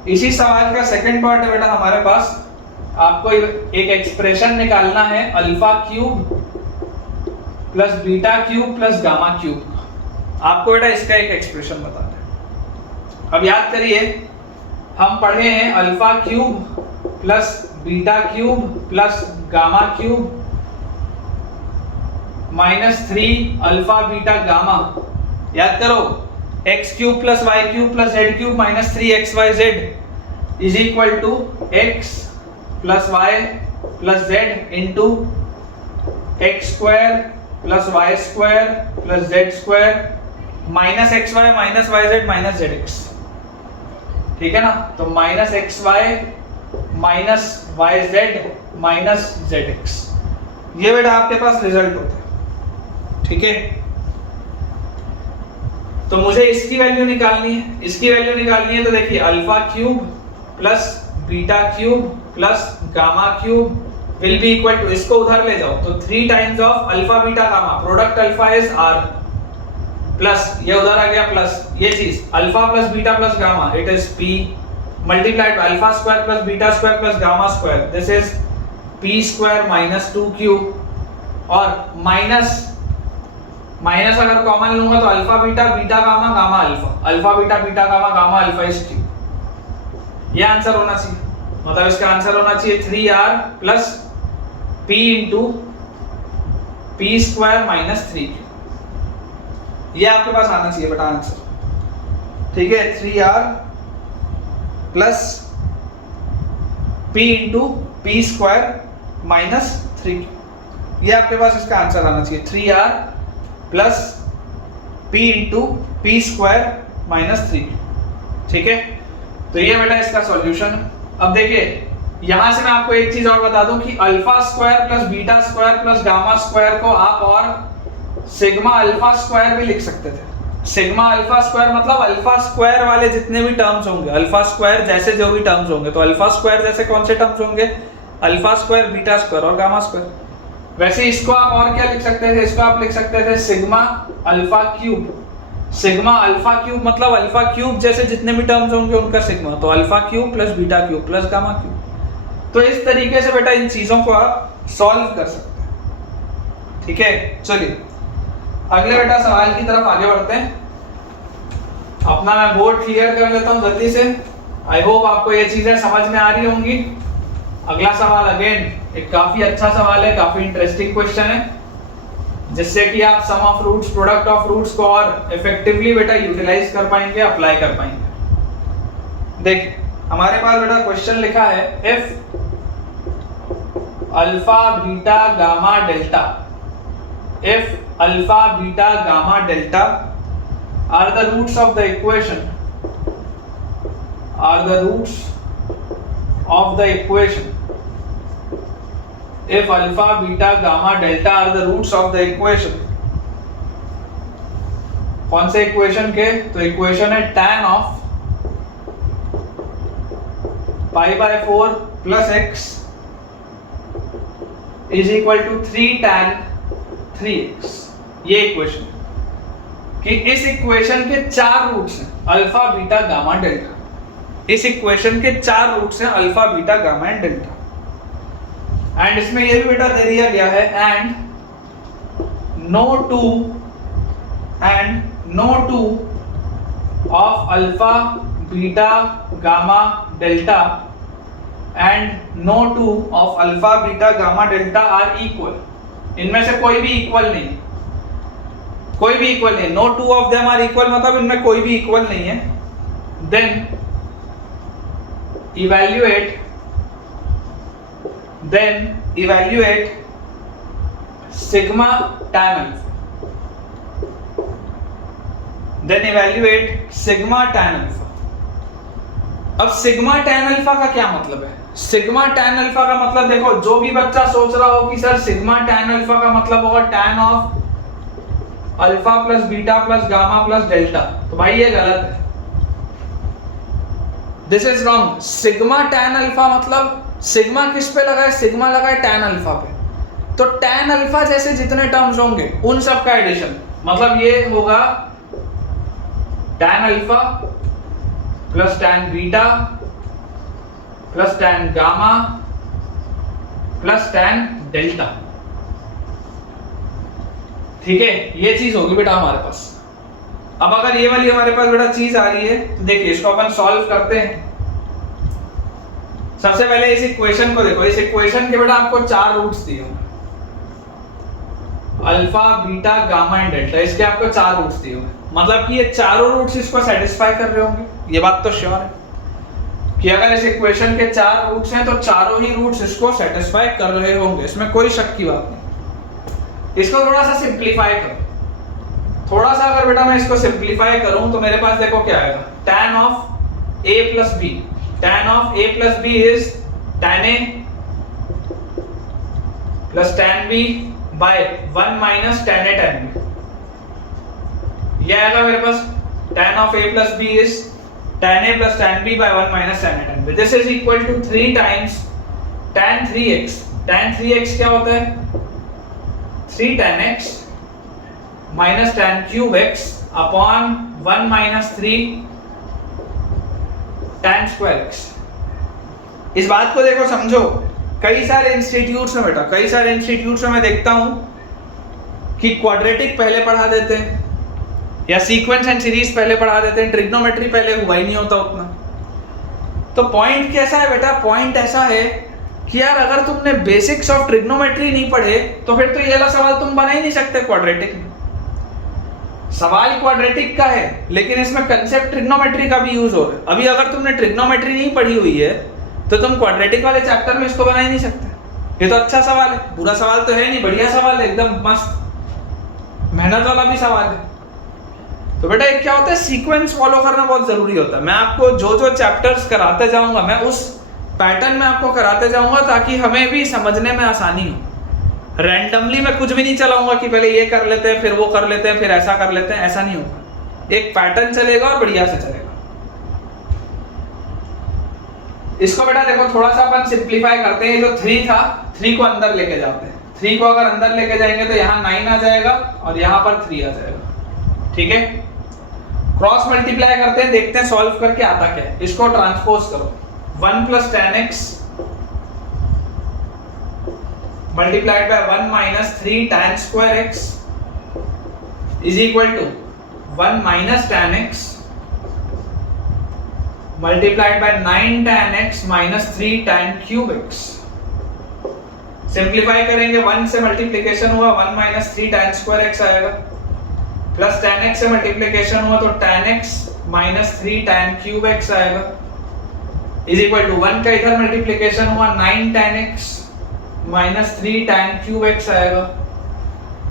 इसी सवाल का सेकंड पार्ट है बेटा हमारे पास, आपको एक एक्सप्रेशन निकालना है alpha cube plus beta cube plus gamma cube. आपको बेटा इसका एक एक्सप्रेशन बताना है। अब याद करिए, हम पढ़े हैं alpha cube plus beta cube plus gamma cube minus 3 alpha beta gamma. याद करो, X cube plus Y cube plus Z cube minus 3 X Y Z is equal to X plus Y plus Z into X square plus Y square plus Z square minus X Y minus Y Z minus Z X. ठीक है ना, तो minus X Y minus Y Z minus Z X, ये बेटा आपके पास रिजल्ट होता है। ठीक है, तो मुझे इसकी वैल्यू निकालनी है, इसकी वैल्यू निकालनी है तो देखिए alpha cube plus beta cube plus gamma cube will be equal to, इसको उधर ले जाओ तो 3 times of alpha beta gamma, product alpha is R, plus ये उधर आ गया प्लस ये चीज alpha plus beta plus gamma it is P multiplied by alpha square plus beta square plus gamma square, this is P square minus 2q, और माइनस माइनस अगर कॉमन लूंगा तो alpha beta beta gamma gamma alpha, alpha beta beta gamma gamma alpha is q। ये आंसर होना चाहिए, मतलब इसका आंसर होना चाहिए 3r plus p into P square minus 3q। ये आपके पास आना चाहिए बेटा आंसर। ठीक है, 3r plus p into P square minus 3q, ये आपके पास इसका आंसर आना चाहिए 3r plus p into P square minus 3q। ठीक है, तो ये बेटा इसका सॉल्यूशन। अब देखिए यहां से मैं आपको एक चीज और बता दूं कि alpha square plus beta square plus gamma square को आप और सिग्मा अल्फा स्क्वायर भी लिख सकते थे। सिग्मा अल्फा स्क्वायर मतलब अल्फा स्क्वायर वाले जितने भी टर्म्स होंगे, अल्फा स्क्वायर जैसे जो भी टर्म्स होंगे, तो अल्फा स्क्वायर जैसे कौन से टर्म्स होंगे, अल्फा स्क्वायर बीटा स्क्वायर और गामा स्क्वायर। वैसे इसको आप और क्या लिख सकते थे, इसको आप लिख सकते थे sigma alpha cube. Sigma alpha cube मतलब अल्फा क्यूब जैसे जितने भी टर्म्स होंगे उनका सिग्मा, तो alpha cube plus beta cube plus gamma cube. तो इस तरीके से बेटा इन चीजों को आप सॉल्व कर सकते हैं। ठीक है, चलिए अगले बेटा सवाल की तरफ आगे बढ़ते हैं। अपना मैं बोर्ड क्लियर कर लेता हूं जल्दी से। आई होप आपको ये चीजें समझ में आ रही होंगी। अगला सवाल अगेन एक काफी अच्छा सवाल है, काफी इंटरेस्टिंग क्वेश्चन है, जिससे कि आप sum of roots product of roots को और इफेक्टिवली बेटा यूटिलाइज कर पाएंगे, अप्लाई कर पाएंगे। देखिए हमारे पास बेटा क्वेश्चन लिखा है if alpha beta gamma delta, if alpha beta gamma delta are the roots of the equation, are the roots of the equation, if alpha beta gamma delta are the roots of the equation, कौन से इक्वेशन के, तो इक्वेशन है tan of pi by 4 plus x is equal to 3 tan 3x। ये इक्वेशन कि इस इक्वेशन के 4 रूट्स हैं अल्फा बीटा गामा डेल्टा। इस इक्वेशन के 4 रूट्स हैं alpha beta gamma and delta. And इसमें ये भी बेटा दे दिया गया है and no two of alpha beta gamma delta and no two of alpha beta gamma delta are equal. इनमें से कोई भी इक्वल नहीं, कोई भी इक्वल नहीं। No two of them are equal मतलब इनमें कोई भी इक्वल नहीं है। Then evaluate sigma tan alpha, then evaluate sigma tan alpha. अब सिग्मा tan अल्फा का क्या मतलब है? सिग्मा tan अल्फा का मतलब देखो, जो भी बच्चा सोच रहा हो कि सर सिग्मा tan अल्फा का मतलब होगा tan of alpha plus beta plus gamma plus delta, तो भाई ये गलत है, this is wrong. Sigma tan alpha मतलब सिग्मा किस पे लगा है, सिग्मा लगा है tan अल्फा पे, तो tan अल्फा जैसे जितने टर्म्स होंगे उन सब का एडिशन, मतलब ये होगा tan alpha plus tan beta plus tan gamma plus tan delta. ठीक है, ये चीज होगी बेटा हमारे पास। अब अगर ये वाली हमारे पास बेटा चीज आ रही है तो देखिए इसको अपन सॉल्व करते हैं। सबसे पहले इस इक्वेशन को देखो, इस इक्वेशन के बेटा आपको 4 रूट्स दिए होंगे, alpha beta gamma and delta, इसके आपको 4 रूट्स दिए होंगे, मतलब कि ये चारों रूट्स इसको सेटिस्फाई कर रहे होंगे, ये बात तो श्योर है। कि अगर इस इक्वेशन के 4 रूट्स हैं तो चारों ही रूट्स इसको सेटिस्फाई कर रहे होंगे, इसमें कोई शक की बात नहीं। इसको थोड़ा सा सिंप्लीफाई करो, थोड़ा सा अगर बेटा मैं इसको सिंप्लीफाई करूं तो मेरे पास देखो क्या आएगा, tan of a plus B, tan of a plus B is tan a plus tan b by 1 minus tan a tan b। ये आएगा मेरे पास tan of a plus b is tan a plus tan b by 1 minus tan a tan b. This is equal to 3 times tan 3x. Tan 3x क्या होता है? 3 tan x minus tan cube x upon 1 minus 3 tan square x. इस बात को देखो, समझो, कई सारे इंस्टीट्यूट्स में बेटा, कई सारे इंस्टीट्यूट्स में मैं देखता हूं कि क्वाड्रेटिक पहले पढ़ा देते हैं या सीक्वेंस एंड सीरीज पहले पढ़ा देते हैं, ट्रिग्नोमेट्री पहले हुआ ही नहीं होता उतना। तो पॉइंट कैसा है बेटा, पॉइंट ऐसा है कि यार अगर तुमने बेसिक्स ऑफ ट्रिग्नोमेट्री नहीं पढ़े तो फिर तो ये वाला सवाल तुम बना ही नहीं सकते क्वाड्रेटिक में। सवाल क्वाड्रेटिक का है लेकिन इसमें कंसेप्ट ट्रिग्नोमेट्री का भी यूज हो रहा है। अभी अगर तुमने ट्रिग्नोमेट्री नहीं पढ़ी हुई है तो तुम क्वाड्रेटिक वाले चैप्टर में इसको बना ही नहीं सकते। ये तो अच्छा सवाल है, बुरा सवाल तो है नहीं, बढ़िया सवाल है, एकदम मस्त मेहनत वाला भी सवाल है। तो बेटा एक क्या होता है, सीक्वेंस फॉलो करना बहुत जरूरी होता है। मैं आपको जो जो चैप्टर्स कराते जाऊंगा मैं उस पैटर्न में आपको कराते जाऊंगा ताकि हमें भी समझने में आसानी हो। रैंडमली मैं कुछ भी नहीं चलाऊंगा कि पहले ये कर लेते हैं फिर वो कर लेते हैं फिर ऐसा कर लेते हैं, ऐसा नहीं होगा। एक पैटर्न चलेगा और बढ़िया से चलेगा। इसको बेटा देखो थोड़ा सा अपन सिंप्लीफाई करते हैं। जो 3 था 3 को अंदर लेके जाते हैं। 3 को अगर अंदर लेके जाएंगे तो यहाँ 9 आ जाएगा और यहाँ पर 3 आ जाएगा। ठीक है, क्रॉस मल्टीप्लाई करते हैं, देखते हैं सॉल्व करके आता क्या है। इसको ट्रांसपोज करो, 1 plus tan x multiplied by 1 minus 3 tan square x is equal to 1 minus tan x multiplied by 9 tan x minus 3 tan cube x। Simplify करेंगे, 1 से मल्टीप्लिकेशन हुआ 1 माइनस 3 tan स्क्वायर x आएगा, प्लस tan x से मल्टीप्लिकेशन हुआ तो tan x minus 3 tan cube x आएगा, इज इक्वल टू 1 का इधर मल्टीप्लिकेशन हुआ 9 tan x minus 3 tan cube x आएगा,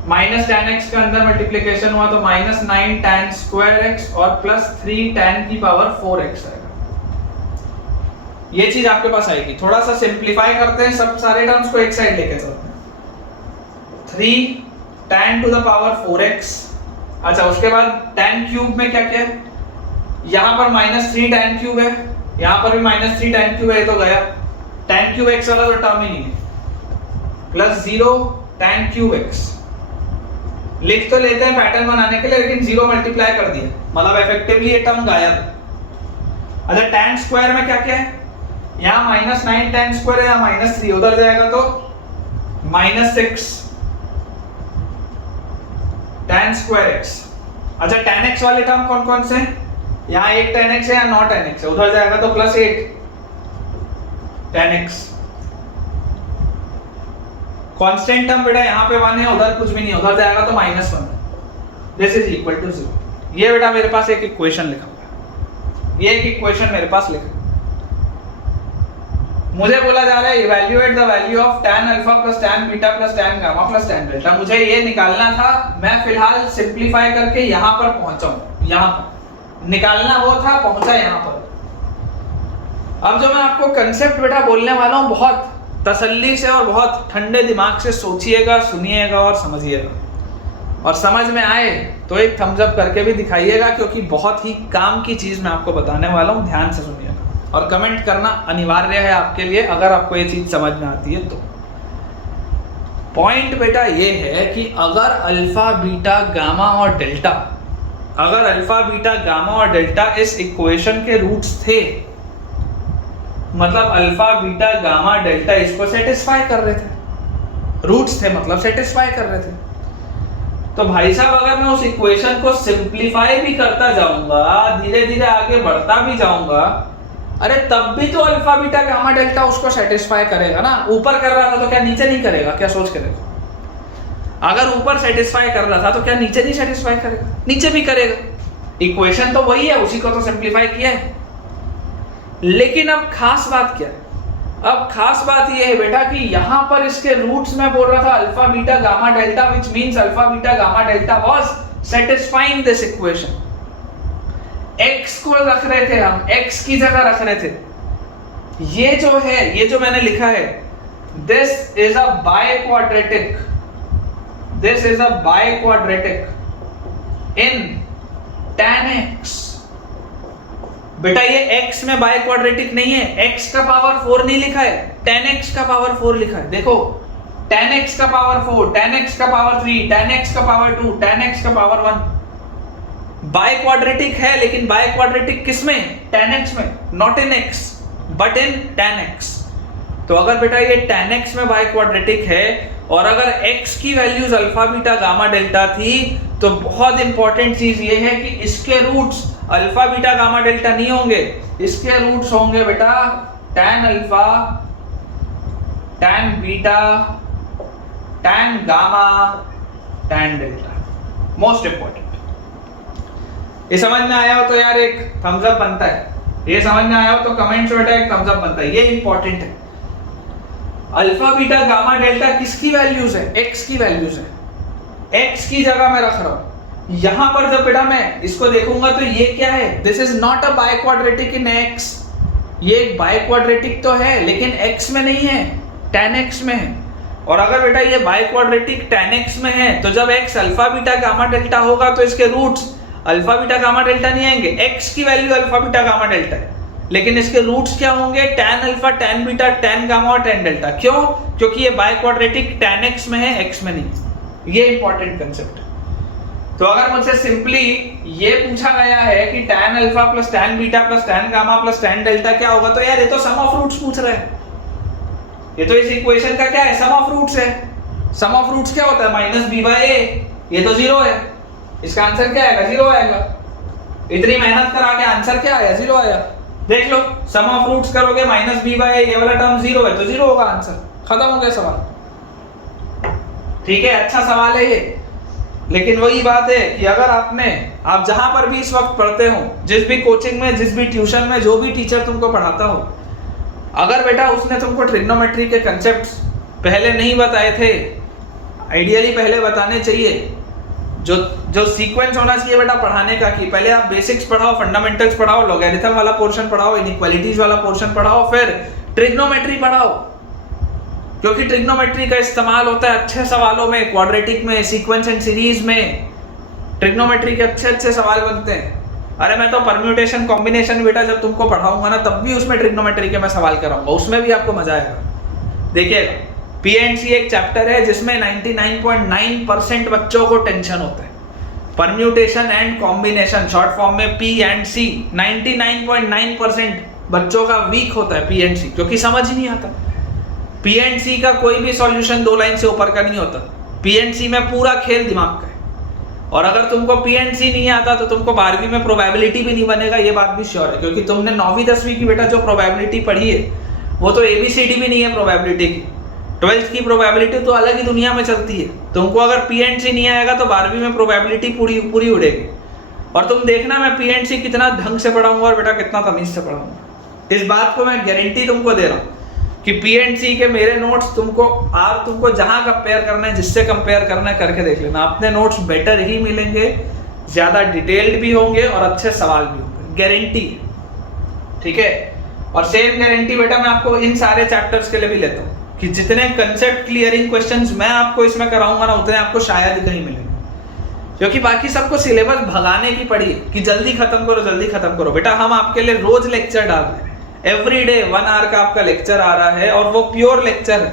माइनस tan x का अंदर मल्टीप्लिकेशन हुआ तो माइनस 9 tan स्क्वायर x और प्लस 3 tan की पावर 4x आएगा। ये चीज आपके पास आएगी। थोड़ा सा सिंप्लीफाई करते हैं, सब सारे टर्म्स को एक साइड लेके चलते हैं। 3 tan to the power 4x। अच्छा, उसके बाद tan क्यूब में क्या क्या है, यहाँ पर माइनस 3 tan क्यूब है, यहाँ पर भी माइनस 3 tan क्यूब है, तो गया tan क्यूब x वाला तो टर्म ही नहीं है, प्लस 0 tan क्यूब x। लिख तो लेते हैं पैटर्न बनाने के लिए लेकिन 0 मल्टीप्लाई कर दिया, मतलब इफेक्टिवली ये टर्म गायब। अच्छा, tan स्क्वायर में क्या क्या है, यहाँ माइनस 9 tan स्क्वायर है, यहाँ माइनस 3, उधर जाएगा तो माइनस 6 tan स्क्वायर x। अच्छा, tan x वाले टर्म कौन कौन से हैं, यहाँ एक tan x है, यहाँ 9 tan x है, उधर जाएगा तो plus 8 tan x। Constant term बेटा यहाँ पे 1 है, उधर कुछ भी नहीं, उधर जाएगा तो minus 1। This is equal to 0। ये बेटा मेरे पास एक इक्वेशन लिखा हुआ है, ये एक इक्वेशन मेरे पास लिखा। मुझे बोला जा रहा है evaluate the value of tan alpha plus tan beta plus tan gamma plus tan delta. मुझे ये निकालना था, मैं फिलहाल सिंप्लीफाई करके यहाँ पर पहुंचा हूं। यहाँ पर निकालना वो था, पहुंचा यहाँ पर। अब जो मैं आपको कंसेप्ट बेटा बोलने वाला हूँ, बहुत तसल्ली से और बहुत ठंडे दिमाग से सोचिएगा, सुनिएगा और समझिएगा, और समझ में आए तो एक थम्स अप करके भी दिखाइएगा, क्योंकि बहुत ही काम की चीज मैं आपको बताने वाला हूँ। ध्यान से सुनिएगा और कमेंट करना अनिवार्य है आपके लिए अगर आपको ये चीज समझ में आती है तो। पॉइंट बेटा ये है कि अगर अल्फा बीटा गामा और डेल्टा, अगर अल्फा बीटा गामा और डेल्टा इस इक्वेशन के रूट्स थे, मतलब अल्फा बीटा गामा डेल्टा इसको सेटिस्फाई कर रहे थे, रूट्स थे मतलब सेटिस्फाई कर रहे थे, तो भाई साहब अगर मैं उस इक्वेशन को सिंप्लीफाई भी करता जाऊंगा, धीरे धीरे आगे बढ़ता भी जाऊंगा, अरे तब भी तो अल्फा बीटा गामा डेल्टा उसको सेटिस्फाई करेगा ना। ऊपर कर रहा था तो क्या नीचे नहीं करेगा, क्या सोच करेगा? अगर ऊपर सेटिस्फाई कर रहा था तो क्या नीचे नहीं सेटिस्फाई करेगा? नीचे भी करेगा। इक्वेशन तो वही है, उसी को तो सिंप्लीफाई किया है। लेकिन अब खास बात क्या है, अब खास बात यह है बेटा कि यहां पर इसके रूट्स में बोल रहा था alpha beta gamma delta, which means alpha beta gamma delta was satisfying this equation. x को रख रहे थे हम, x की जगह रख रहे थे। ये जो है, ये जो मैंने लिखा है, this is a biquadratic, this is a biquadratic in tan x। बेटा ये x में बाइक्वाड्रेटिक नहीं है, x का पावर 4 नहीं लिखा है, tan x का पावर 4 लिखा है। देखो tan x का पावर 4, tan x का पावर 3, tan x का पावर 2, tan x का पावर 1। बाइक्वाड्रेटिक है, लेकिन बाइक्वाड्रेटिक किसमें? tan x में, not in x but in tan x। तो अगर बेटा ये tan x में बाइक्वाड्रेटिक है और अगर x की values alpha beta gamma delta थी, तो बहुत इंपॉर्टेंट चीज ये है कि इसके roots alpha beta gamma delta नहीं होंगे, इसके रूट्स होंगे बेटा tan alpha, tan beta, tan gamma, tan delta. Most important. ये समझ में आया हो तो यार एक थम्स अप बनता है, ये समझ में आया हो तो कमेंट्स में बेटा एक थम्स अप बनता है, ये इंपॉर्टेंट है। अल्फा बीटा गामा डेल्टा किसकी वैल्यूज है? x की वैल्यूज है, x की जगह मैं रख रहा हूं। यहां पर जब बेटा मैं इसको देखूंगा तो ये क्या है? This is not a biquadratic in x। ये एक बाइक्वाड्रेटिक तो है लेकिन x में नहीं है, tan x में है। और अगर बेटा ये बाइक्वाड्रेटिक tan x में है तो जब x alpha beta gamma delta होगा तो इसके roots alpha beta gamma delta नहीं आएंगे। x की value alpha beta gamma delta है, लेकिन इसके रूट्स क्या होंगे? tan alpha, tan beta, tan gamma और tan डेल्टा। क्यों? क्योंकि ये बाइक्वाड्रेटिक tan x में है, x में नहीं। ये इंपॉर्टेंट कंसेप्ट है। तो अगर मुझसे सिंपली ये पूछा गया है कि tan alpha plus tan beta plus tan gamma plus tan delta क्या होगा, तो यार ये तो सम ऑफ रूट्स पूछ रहे हैं। ये तो इस इक्वेशन का क्या है? सम ऑफ रूट्स है। सम ऑफ रूट्स क्या होता है? माइनस बी बाई ए। ये तो जीरो है, इसका आंसर क्या आएगा? जीरो आएगा। इतनी मेहनत करा के आंसर क्या आया? जीरो आया। देख लो, सम ऑफ रूट्स करोगे माइनस बी बाई ए, ये वाला टर्म जीरो है तो जीरो होगा आंसर। खत्म हो गया सवाल। ठीक है, अच्छा सवाल है ये। लेकिन वही बात है कि अगर आप जहां पर भी इस वक्त पढ़ते हो, जिस भी कोचिंग में, जिस भी ट्यूशन में, जो भी टीचर तुमको पढ़ाता हो, अगर बेटा उसने तुमको ट्रिग्नोमेट्री के कंसेप्ट्स पहले नहीं बताए थे, आइडियली पहले बताने चाहिए। जो सीक्वेंस होना चाहिए बेटा पढ़ाने का, कि पहले आप बेसिक्स पढ़ाओ, फंडामेंटल्स पढ़ाओ, लॉगरिथम वाला पोर्शन पढ़ाओ, इनइक्वालिटीज वाला पोर्शन पढ़ाओ, फिर ट्रिग्नोमेट्री पढ़ाओ। क्योंकि ट्रिग्नोमेट्री का इस्तेमाल होता है अच्छे सवालों में, क्वाड्रेटिक में, सीक्वेंस एंड सीरीज में। ट्रिग्नोमेट्री के अच्छे सवाल बनते हैं। अरे मैं तो परम्यूटेशन कॉम्बिनेशन बेटा जब तुमको पढ़ाऊंगा ना, तब भी उसमें ट्रिग्नोमेट्री के मैं सवाल कराऊंगा, उसमें भी आपको मजा आएगा। देखिएगा, पीएनसी एक चैप्टर है जिसमें 99.9% बच्चों को टेंशन होता है। Permutation and combination, short form में पी एंड सी, 99.9% बच्चों का वीक होता है पीएनसी, क्योंकि समझ ही नहीं आता। पीएनसी का कोई भी सॉल्यूशन 2 लाइन से ऊपर का नहीं होता। पीएनसी में पूरा खेल दिमाग का है। और अगर तुमको पीएनसी नहीं आता तो तुमको 12वीं में प्रोबेबिलिटी भी नहीं बनेगा, ये बात भी श्योर है। क्योंकि तुमने 9वीं 10वीं की बेटा जो प्रोबेबिलिटी पढ़ी है, वो तो एबीसीडी भी नहीं है प्रोबेबिलिटी की। 12th की प्रोबेबिलिटी तो अलग ही दुनिया में चलती है। तुमको अगर पीएनसी नहीं आएगा तो 12वीं में प्रोबेबिलिटी पूरी उड़ेगी। और तुम देखना मैं पीएनसी कितना ढंग से पढ़ाऊंगा और बेटा कितना तमीज से पढ़ाऊंगा। इस बात को मैं गारंटी तुमको दे रहा हूँ कि पीएनसी के मेरे नोट्स तुमको जहां कंपेयर करना है, जिससे कंपेयर करना है करके देख लेना। अपने नोट्स बेटर ही मिलेंगे, ज्यादा डिटेल्ड भी होंगे और अच्छे सवाल भी होंगे, गारंटी। ठीक है, और सेम गारंटी बेटा मैं आपको इन सारे चैप्टर्स के लिए भी लेता हूँ कि जितने कंसेप्ट क्लियरिंग क्वेश्चंस मैं आपको इसमें कराऊंगा ना, उतने आपको शायद ही कहीं मिलेंगे। क्योंकि बाकी सबको सिलेबस भगाने की पड़ी कि जल्दी खत्म करो। बेटा हम आपके लिए रोज लेक्चर डाल रहे हैं, एवरी डे 1 आवर का आपका लेक्चर आ रहा है, और वो प्योर लेक्चर है।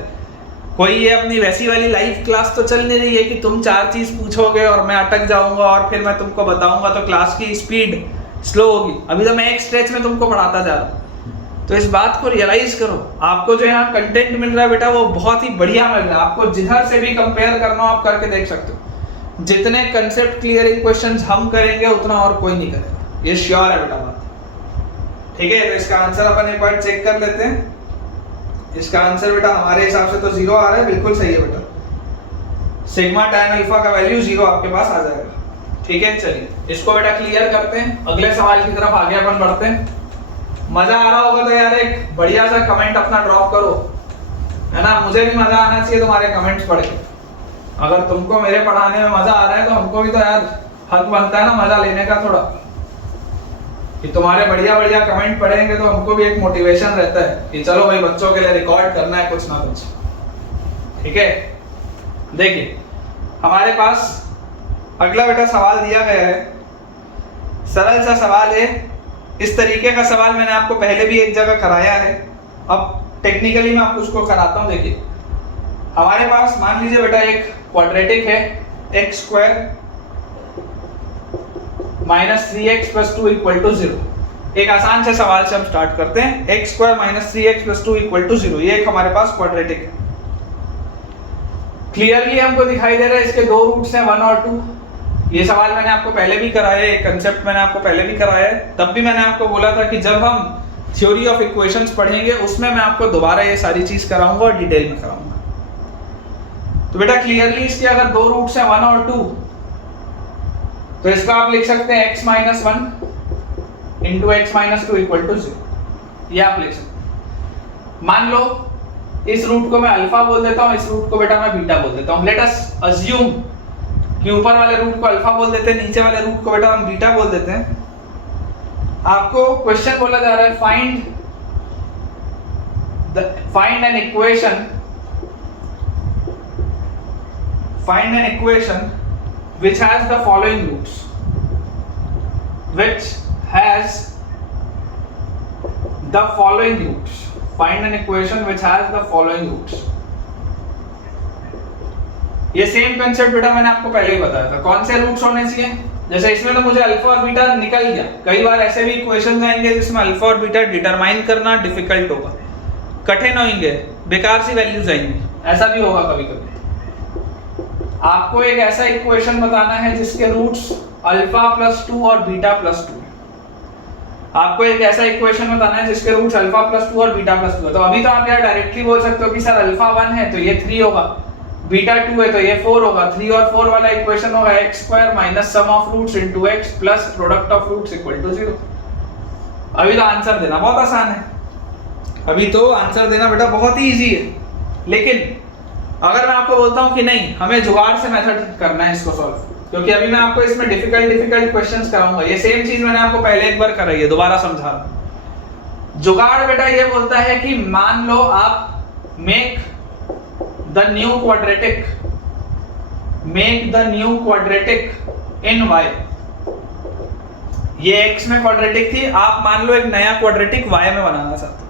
कोई ये अपनी वैसी वाली लाइव क्लास तो चल नहीं रही है कि तुम 4 चीज पूछोगे और मैं अटक जाऊंगा और फिर मैं तुमको बताऊंगा तो क्लास की स्पीड स्लो होगी। अभी तो मैं एक स्ट्रेच में तुमको पढ़ाता जा रहा हूँ। तो इस बात को रियलाइज करो, आपको जो यहाँ कंटेंट मिल रहा है बेटा वो बहुत ही बढ़िया मिल रहा है। आपको जिधर से भी कंपेयर करना हो आप करके देख सकते हो। जितने कंसेप्ट क्लियरिंग क्वेश्चंस हम करेंगे उतना और कोई नहीं करेगा, ये श्योर है बेटा बात। ठीक है, तो इसका आंसर अपन एक बार चेक कर लेते हैं। इसका आंसर बेटा हमारे हिसाब से तो 0 आ रहा है, बिल्कुल सही है बेटा। सिग्मा tan अल्फा का वैल्यू 0 आपके पास आ जाएगा। ठीक है, चलिए इसको बेटा क्लियर करते हैं, अगले सवाल की तरफ आगे अपन बढ़ते हैं। मजा आ रहा होगा तो यार एक बढ़िया सा कमेंट अपना ड्रॉप करो, है ना। मुझे भी मजा आना चाहिए तुम्हारे कमेंट्स पढ़ के। अगर तुमको मेरे पढ़ाने में मजा आ रहा है तो हमको भी तो यार हक बनता है ना मजा लेने का थोड़ा, कि तुम्हारे बढ़िया बढ़िया कमेंट पढ़ेंगे तो हमको भी एक मोटिवेशन रहता है कि चलो भाई बच्चों के लिए रिकॉर्ड करना है कुछ ना कुछ। ठीक है, देखिए हमारे पास अगला बेटा सवाल दिया गया है, सरल सा सवाल है। इस तरीके का सवाल मैंने आपको पहले भी एक जगह कराया है, अब टेक्निकली मैं आपको उसको कराता हूं। देखिए हमारे पास मान लीजिए बेटा एक क्वाड्रेटिक है, x square minus 3x plus 2 equal to 0। एक आसान से सवाल से हम स्टार्ट करते हैं। X square minus 3x plus 2 equal to 0, ये एक हमारे पास क्वाड्रेटिक है। क्लियरली हमको दिखाई दे रहा है इसके दो रूट्स हैं 1 और 2। ये सवाल मैंने आपको पहले भी कराया है, कंसेप्ट मैंने आपको पहले भी कराया है। तब भी मैंने आपको बोला था कि जब हम थ्योरी ऑफ इक्वेशंस पढ़ेंगे उसमें मैं आपको दोबारा ये सारी चीज कराऊंगा और डिटेल में कराऊंगा। तो बेटा क्लियरली इसके अगर दो रूट्स हैं 1 और 2, तो इसका आप लिख सकते हैं x minus 1 into x minus 2 equal to 0। ये आप लिख सकते हैं। मान लो इस रूट को मैं अल्फा बोल देता हूं, इस रूट को बेटा मैं बीटा बोल देता हूं। लेट अस अज्यूम कि ऊपर वाले रूट को अल्फा बोल देते हैं, नीचे वाले रूट को बेटा हम बीटा बोल देते हैं। आपको क्वेश्चन बोला जा रहा है find an equation which has the following roots, find an equation which has the following roots। ये सेम कंसेप्ट बेटा मैंने आपको पहले ही बताया था। कौन से रूट्स होने चाहिए? जैसे इसमें तो मुझे अल्फा और बीटा निकल गया, कई बार ऐसे भी इक्वेशंस आएंगे जिसमें अल्फा और बीटा डिटरमाइन करना डिफिकल्ट होगा, कठिन होंगे, बेकार सी वैल्यूज आएंगी, ऐसा भी होगा कभी कभी। आपको एक ऐसा इक्वेशन बताना है जिसके रूट्स अल्फा प्लस 2 और बीटा प्लस 2 है। आपको एक ऐसा इक्वेशन बताना है जिसके रूट्स अल्फा प्लस 2 और बीटा प्लस 2 है। तो अभी तो आप यार डायरेक्टली बोल सकते हो कि सर अल्फा 1 है तो ये 3 होगा, बीटा 2 है तो ये 4 होगा। 3 और 4 वाला इक्वेशन होगा x square minus sum of roots into x plus product of roots equal to 0। अभी तो आंसर देना बहुत आसान है, अभी तो आंसर देना बेटा बहुत ही इजी है। लेकिन अगर मैं आपको बोलता हूं कि नहीं हमें जुगाड़ से मेथड करना है इसको सॉल्व, क्योंकि अभी मैं आपको इसमें डिफिकल्ट क्वेश्चंस कराऊंगा। ये सेम चीज मैंने आपको पहले एक बार कराई है, दोबारा समझा रहा हूं। जुगाड़ बेटा ये बोलता है कि मान लो आप make the new quadratic in y। ये x में क्वाड्रेटिक थी, आप मान लो एक नया क्वाड्रेटिक y में बनाना चाहते हो।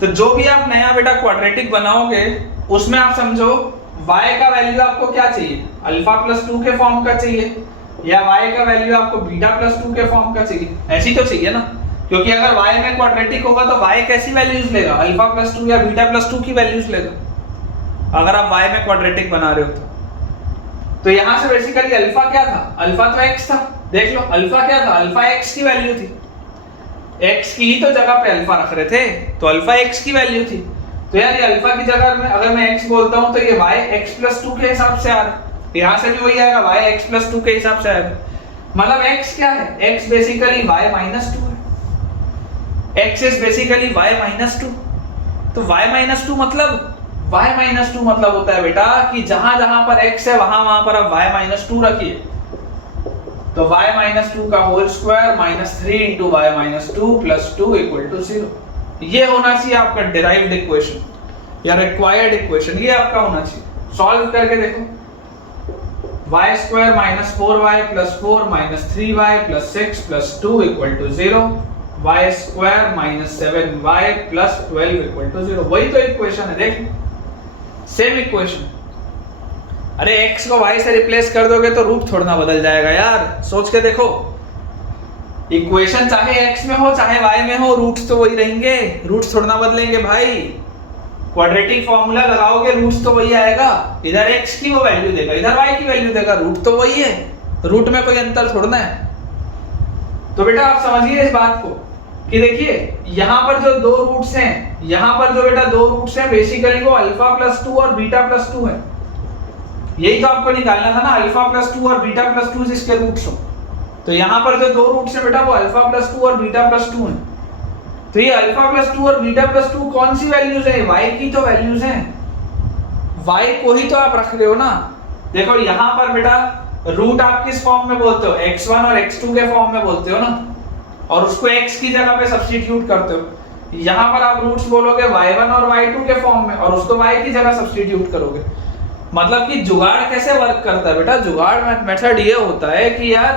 तो जो भी आप नया बेटा क्वाड्रेटिक बनाओगे उसमें आप समझो y का वैल्यू आपको क्या चाहिए, अल्फा प्लस 2 के फॉर्म का चाहिए, या y का वैल्यू आपको बीटा प्लस 2 के फॉर्म का चाहिए, ऐसी तो चाहिए ना। क्योंकि अगर y में क्वाड्रेटिक होगा तो y कैसी वैल्यूज लेगा, अल्फा प्लस 2 या बीटा प्लस 2 की वैल्यूज लेगा अगर आप y में क्वाड्रेटिक बना रहे हो तो यहां से बेसिकली अल्फा क्या था, अल्फा तो x था। देख लो अल्फा क्या था, अल्फा x की वैल्यू थी, x की ही तो जगह पे अल्फा रख रहे थे तो अल्फा x की वैल्यू थी। तो यार ये अल्फा की जगह में अगर मैं x बोलता हूं तो ये y x प्लस 2 के हिसाब से आ रहा है, यहां से भी वही आएगा y x प्लस 2 के हिसाब से आएगा। मतलब x क्या है, x बेसिकली y माइनस 2 है, x is basically y minus 2। तो y माइनस 2 मतलब होता है बेटा कि जहां जहां पर x है वहां वहां पर आप y माइनस 2 रखिए। तो y माइनस 2 का whole square minus 3 into y minus 2 plus 2 equal to 0। ये होना चाहिए आपका डिराइव्ड इक्वेशन या रिक्वायर्ड इक्वेशन, ये आपका होना चाहिए। सॉल्व करके देखो, y square minus 4y plus 4 minus 3y plus 6 plus 2 equal to 0, y square minus 7y plus 12 equal to 0। वही तो इक्वेशन है, देख सेम इक्वेशन। अरे x को y से रिप्लेस कर दोगे तो रूट थोड़ा ना बदल जाएगा यार, सोच के देखो। इक्वेशन चाहे x में हो चाहे y में हो रूट्स तो वही रहेंगे, रूट्स थोड़ा ना बदलेंगे भाई। क्वाड्रेटिक फॉर्मूला लगाओगे रूट्स तो वही आएगा, इधर x की वो वैल्यू देगा इधर y की वैल्यू देगा, रूट तो वही है, रूट में कोई अंतर थोड़ा ना है। तो बेटा आप समझिए इस बात को कि देखिए यहां पर जो दो रूट्स हैं, यहां पर जो बेटा दो रूट्स हैं बेसिकली वो अल्फा प्लस 2 और बीटा प्लस 2 है। यही तो आपको निकालना था ना, अल्फा प्लस 2 और बीटा प्लस 2 जिसके रूट्स हो। तो यहां पर जो दो रूट्स हैं बेटा वो अल्फा प्लस 2 और बीटा प्लस 2 है। तो ये अल्फा प्लस 2 और बीटा प्लस 2 कौन सी वैल्यूज है? y की तो वैल्यूज हैं, y को ही तो आप रख रहे हो ना। देखो यहाँ पर बेटा रूट आप किस फॉर्म में बोलते हो? x1 और x2 के फॉर्म में बोलते हो ना, और उसको x की जगह पे सब्स्टिट्यूट करते हो। यहाँ पर आप रूट्स बोलोगे y1 और y2 के फॉर्म में, और उसको y की जगह सब्स्टिट्यूट करोगे। मतलब कि जुगाड़ कैसे वर्क करता है बेटा? जुगाड़ मेथड ये होता है कि यार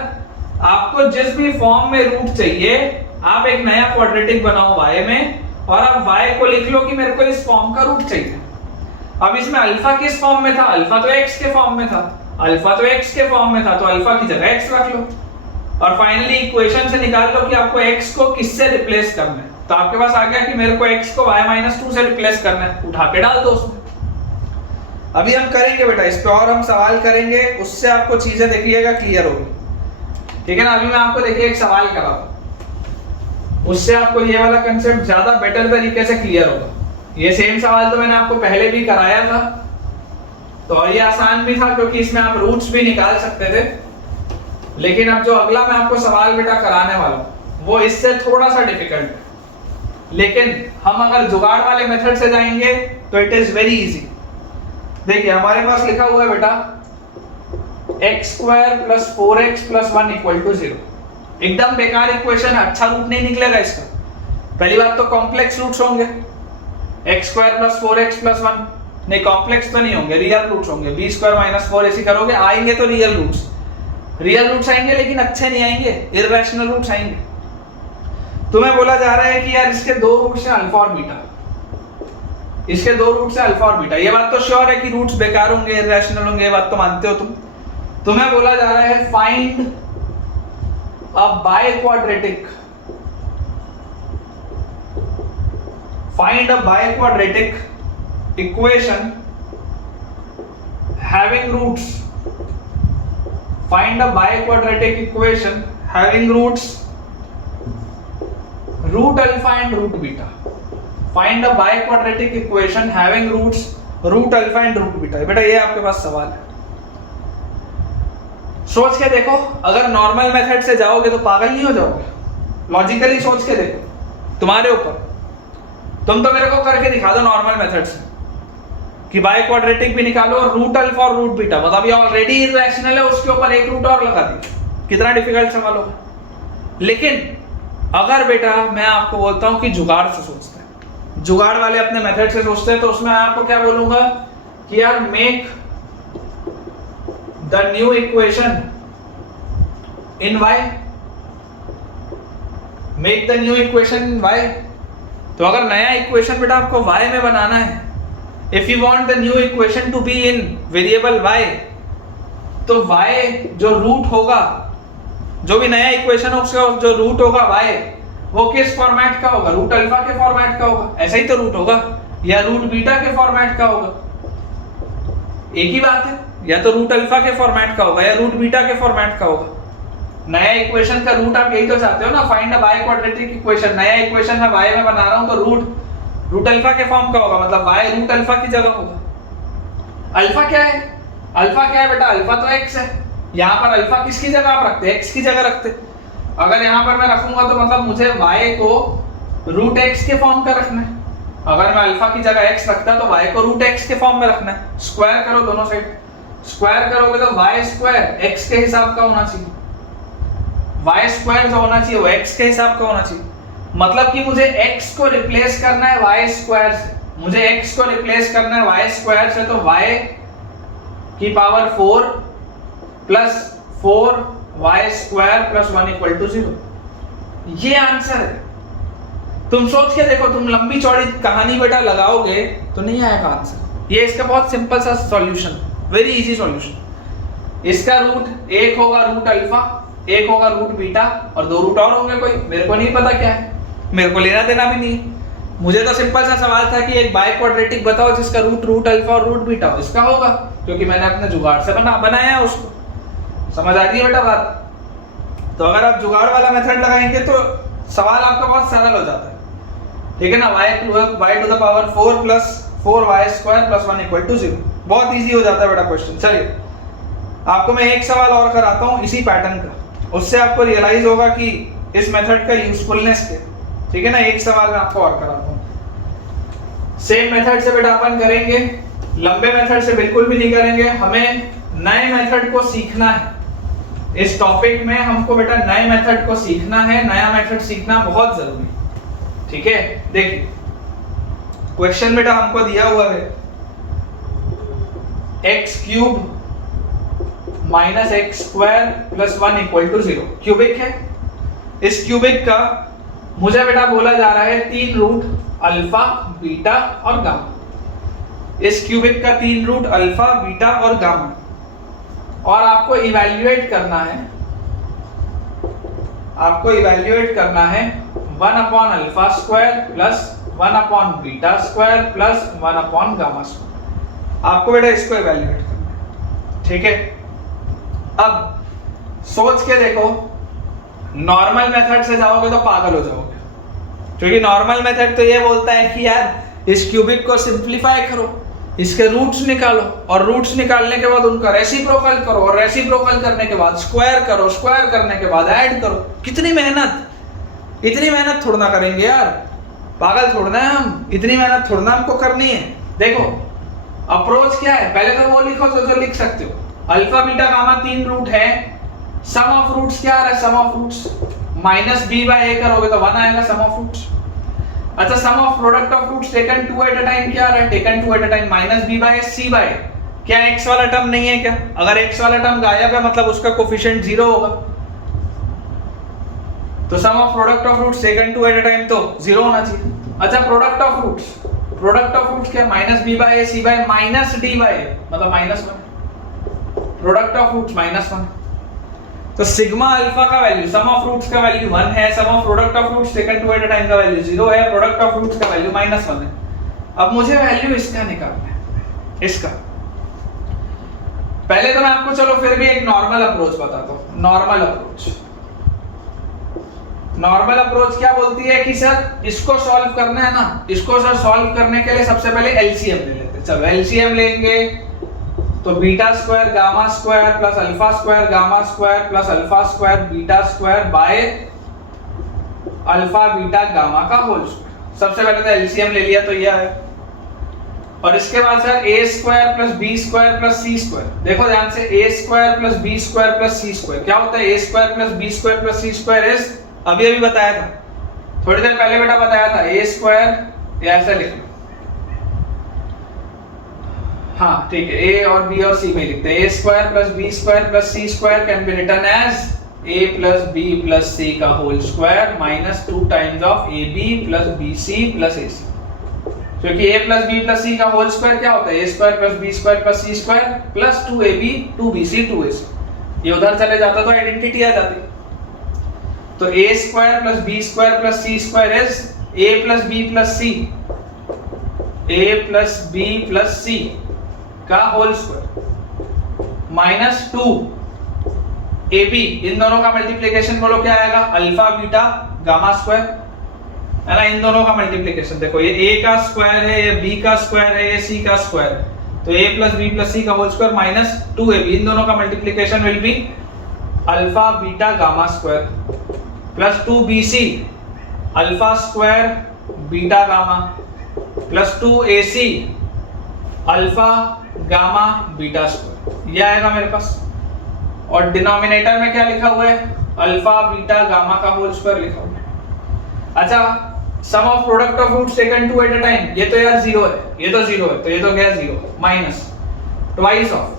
आपको जिस भी फॉर्म में रूट चाहिए, आप एक नया क्वाड्रेटिक बनाओ y में, और आप y को लिख लो कि मेरे को इस फॉर्म का रूट चाहिए। अब इसमें अल्फा किस फॉर्म में था? अल्फा तो x के फॉर्म में था, अल्फा तो x के फॉर्म में था, तो अल्फा की जगह x रख लो, और फाइनली इक्वेशन से निकाल लो कि आपको x को किससे रिप्लेस करना है। तो आपके पास आ गया कि मेरे को x को y-2 से रिप्लेस करना है, उठा के डाल दो उसमें। अभी हम करेंगे बेटा इस पे और हम सवाल करेंगे, उससे आपको चीजें देखिएगा क्लियर होगी, ठीक है ना। अभी मैं आपको देखिए एक सवाल कराता हूं, उससे आपको ये वाला कंसेप्ट ज्यादा बेटर तरीके से क्लियर होगा। ये सेम सवाल तो मैंने आपको पहले भी कराया था, तो ये आसान भी था क्योंकि इसमें आप रूट्स भी निकाल सकते थे। लेकिन अब जो अगला मैं आपको सवाल बेटा कराने वाला हूं वो इससे थोड़ा सा डिफिकल्ट है, लेकिन हम अगर जुगाड़ वाले मेथड से जाएंगे तो इट इज वेरी इजी। देखिए हमारे पास लिखा हुआ है बेटा x² + 4x + 1 = 0। एकदम बेकार इक्वेशन है, अच्छा रूट नहीं निकलेगा इसका। पहली बात तो कॉम्प्लेक्स रूट्स होंगे, x² + 4x + 1 नहीं, कॉम्प्लेक्स तो नहीं होंगे, रियल रूट्स होंगे। b² - 4 ऐसे करोगे, आएंगे तो रियल रूट्स, आएंगे लेकिन अच्छे नहीं आएंगे, इररेशनल रूट्स आएंगे। तुम्हें बोला जा रहा है कि यार इसके दो रूट्स हैं अल्फा और बीटा, इसके दो रूट्स हैं अल्फा और बीटा। ये बात तो श्योर है कि रूट्स बेकार होंगे, इररेशनल होंगे, ये बात तो मानते हो तुम। तुम्हें बोला जा रहा है find a biquadratic, find a biquadratic equation having roots, find a biquadratic equation having roots root alpha and root beta। find a biquadratic equation having roots root alpha and root beta। बेटा ये आपके पास सवाल है, सोच के देखो। अगर नॉर्मल मेथड से जाओगे तो पागल नहीं हो जाओगे, लॉजिकली सोच के देखो, तुम्हारे ऊपर। तुम तो मेरे को करके दिखा दो नॉर्मल मेथड से कि बाइक्वाड्रेटिक भी निकालो और रूट अल्फा और रूट बीटा, मतलब ये ऑलरेडी इररेशनल है, उसके ऊपर एक रूट और लगा दिया, कितना डिफिकल्ट सवाल होगा। लेकिन अगर बेटा मैं आपको बोलता हूं कि जुगाड़ से सोचते हैं, जुगाड़ वाले अपने मेथड से सोचते हैं, तो उसमें आपको क्या बोलूंगा कि यार make the new equation in y, make the new equation in y। तो अगर नया इक्वेशन बेटा आपको y में बनाना है, if you want the new equation to be in variable y, तो y जो रूट होगा, जो भी नया इक्वेशन हो उसका जो रूट होगा y, वो किस फॉर्मेट का होगा? रूट अल्फा के फॉर्मेट का होगा, ऐसा ही तो रूट होगा, या रूट बीटा के फॉर्मेट का होगा, एक ही बात है। या तो रूट अल्फा के फॉर्मेट का होगा या रूट बीटा के फॉर्मेट का होगा। नया इक्वेशन का रूट आप यही तो चाहते हो ना, फाइंड अ बाइक्वाड्रेटिक इक्वेशन। नया इक्वेशन मैं y में बना रहा हूं तो रूट अल्फा के फॉर्म का होगा, मतलब y रूट अल्फा की जगह होगा। अल्फा क्या है? अल्फा क्या है बेटा? अल्फा तो x है। यहाँ पर अल्फा किसकी जगह आप रखते हैं? x की जगह रखते। अगर यहाँ पर मैं रखूंगा तो मतलब मुझे y को रूट x के फॉर्म का रखना है। अगर मैं अल्फा की जगह x रखता तो y को रूट x के फॉर्म में रखना है। स्क्वायर करो दोनों साइड, स्क्वायर करोगे तो y² x के हिसाब का होना चाहिए, y² जो होना चाहिए वो x के हिसाब का होना चाहिए। मतलब कि मुझे x को रिप्लेस करना है y² से, मुझे x को रिप्लेस करना है y² से, तो y की पावर 4 प्लस 4y² प्लस 1 = 0। ये आंसर है। तुम सोच के देखो, तुम लंबी चौड़ी कहानी बेटा लगाओगे तो नहीं आएगा आंसर। ये इसका बहुत सिंपल सा सॉल्यूशन, वेरी इजी सॉल्यूशन। इसका रूट एक होगा रूट अल्फा, एक होगा रूट बीटा, और दो रूट और होंगे कोई, मेरे को नहीं पता क्या है, मेरे को लेना देना भी नहीं। मुझे तो सिंपल सा सवाल था कि एक बाइक्वाड्रेटिक बताओ जिसका रूट अल्फा और रूट बीटा हो। इसका होगा क्योंकि मैंने अपने जुगाड़ से बनाया है उसको। समझ आ रही है बेटा बात? तो अगर आप जुगाड़ वाला मेथड लगाएंगे तो सवाल आपका बहुत सरल हो जाता है, ठीक है ना। y टू द पावर 4 प्लस 4y² प्लस 1 = 0, बहुत इजी हो जाता है बेटा क्वेश्चन। चलिए आपको मैं एक सवाल और कराता हूँ इसी पैटर्न का, उससे आपको रियलाइज होगा कि इस मेथड का यूजफुलनेस क्या। ठीक है ना। एक सवाल मैं आपको और कराता हूँ। सेम मेथड से बेटा अपन करेंगे, लंबे मेथड से बिल्कुल भी नहीं करेंगे, हमें नए मेथड को सीखना है। इस टॉपिक में हमको बेटा नए मेथड को सीखना है, नया मेथड सीखना बहुत जरूरी है, ठीक है। देखिए क्वेश्चन बेटा हमको दिया हुआ है x cube minus x square plus 1 equal to 0, cubic है। इस क्यूबिक का मुझे बेटा बोला जा रहा है 3 रूट अल्फा, बीटा और गामा। इस क्यूबिक का 3 रूट अल्फा, बीटा और गामा, और आपको इवैल्यूएट करना है, आपको इवैल्यूएट करना है 1 upon alpha square plus 1 upon beta square plus 1 upon gamma square. आपको बेटा इसको इवैल्यूएट करना है, ठीक है। अब सोच के देखो, नॉर्मल मेथड से जाओगे तो पागल हो जाओगे, क्योंकि नॉर्मल मेथड तो ये बोलता है कि यार इस क्यूबिक को सिंपलीफाई करो, इसके रूट्स निकालो, और रूट्स निकालने के बाद उनका रेसिप्रोकल करो, और रेसिप्रोकल करने के बाद स्क्वायर करो, स्क्वायर करने के बाद ऐड करो। कितनी मेहनत, इतनी मेहनत थोड़ा ना करेंगे यार, पागल थोड़ा है हम, इतनी मेहनत थोड़ा ना हमको करनी है। देखो अप्रोच क्या है, पहले तो वो लिखो जो लिख सकते हो, अल्फा बीटा गामा 3 रूट है, सम ऑफ रूट्स क्या आ रहा है, sum of roots minus b by a करोगे तो 1 आएगा सम ऑफ रूट्स। अच्छा sum of product of roots taken 2 at a time क्या आ रहा है, taken 2 at a time minus b by c by, क्या x वाला टर्म नहीं है क्या? अगर x वाला टर्म गायब है मतलब उसका कोफिशिएंट 0 होगा, तो sum of product of roots taken 2 at a time तो 0 होना चाहिए। अच्छा प्रोडक्ट ऑफ रूट्स क्या, minus b by c by minus d by मतलब -1, प्रोडक्ट ऑफ रूट्स -1। तो सिग्मा अल्फा का वैल्यू, सम ऑफ रूट्स का वैल्यू 1 है, sum of product of roots taken 2 at a time का वैल्यू 0 है, प्रोडक्ट ऑफ रूट्स का वैल्यू -1 है। अब मुझे वैल्यू इसका निकालना है, इसका। पहले तो मैं आपको चलो फिर भी एक नॉर्मल अप्रोच बताता हूं। नॉर्मल अप्रोच क्या बोलती है कि सर इसको सॉल्व करना है ना, इसको सर सॉल्व करने के लिए सबसे पहले एलसीएम ले लेते हैं। चलो एलसीएम लेंगे तो beta square gamma square plus alpha square gamma square plus alpha square beta square by alpha beta gamma का होल स्क्वायर। सबसे पहले तो एलसीएम ले लिया तो ये आया, और इसके बाद sir a square plus b square plus c square. देखो ध्यान से, a square plus b square plus c square क्या होता है, a square plus b square plus c square is, अभी बताया था, थोड़ी देर पहले बेटा बताया था, a स्क्वायर, या ऐसा लिख लो, हाँ ठीक है, a और b और c में लिखते हैं, a square plus b square plus c square can be written as a plus b plus c का whole square minus 2 times of ab plus bc plus ac। क्योंकि a plus b plus c का होल स्क्वायर क्या होता है, a square plus b square plus c square plus 2ab 2bc 2ac। ये उधर चले जाता तो आइडेंटिटी आ जाती। तो a square plus b square plus c square is a plus b plus c, a plus b plus c का होल स्क्वायर माइनस 2 ab, इन दोनों का मल्टीप्लिकेशन बोलो क्या आएगा, अल्फा बीटा गामा स्क्वायर है ना, इन दोनों का मल्टीप्लिकेशन। देखो ये a का स्क्वायर है, ये b का स्क्वायर है, ये c का स्क्वायर है, तो a plus b plus c का होल स्क्वायर माइनस 2ab, इन दोनों का multiplication will be alpha beta gamma square plus 2bc alpha square beta gamma plus 2ac alpha gamma beta square, ये आएगा मेरे पास। और डिनोमिनेटर में क्या लिखा हुआ है, अल्फा बीटा गामा का होल स्क्वायर लिखा हुआ है। अच्छा sum of product of roots taken 2 at a time, ये तो यार 0 है, ये तो 0 है, तो ये तो गया 0 माइनस ट्वाइस ऑफ,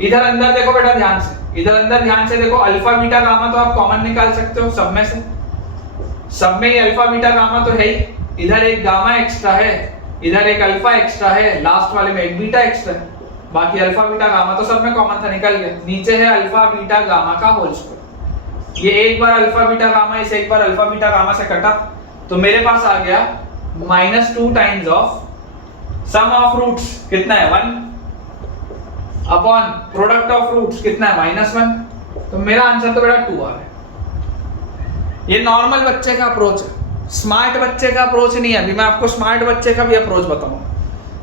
इधर अंदर देखो बेटा ध्यान से, इधर अंदर ध्यान से देखो, अल्फा बीटा गामा तो आप कॉमन निकाल सकते हो सब में से, सब में ही अल्फा बीटा गामा तो है ही, इधर एक गामा एक्स्ट्रा है, इधर एक अल्फा एक्स्ट्रा है, लास्ट वाले में एक बीटा एक्स्ट्रा है, बाकी अल्फा बीटा गामा तो सब में कॉमन था, निकल गया। नीचे है अल्फा बीटा गामा का होल स्क्वायर, ये एक बार अल्फा बीटा गामा इस एक बार अल्फा बीटा गामा से कटा, तो मेरे पास आ गया -2 times of sum of roots कितना है 1 अपॉन प्रोडक्ट ऑफ रूट्स कितना है -1, तो मेरा आंसर तो बेटा 2 आ रहा है। ये नॉर्मल बच्चे का अप्रोच है, स्मार्ट बच्चे का अप्रोच नहीं है। अभी मैं आपको स्मार्ट बच्चे का भी अप्रोच बताऊंगा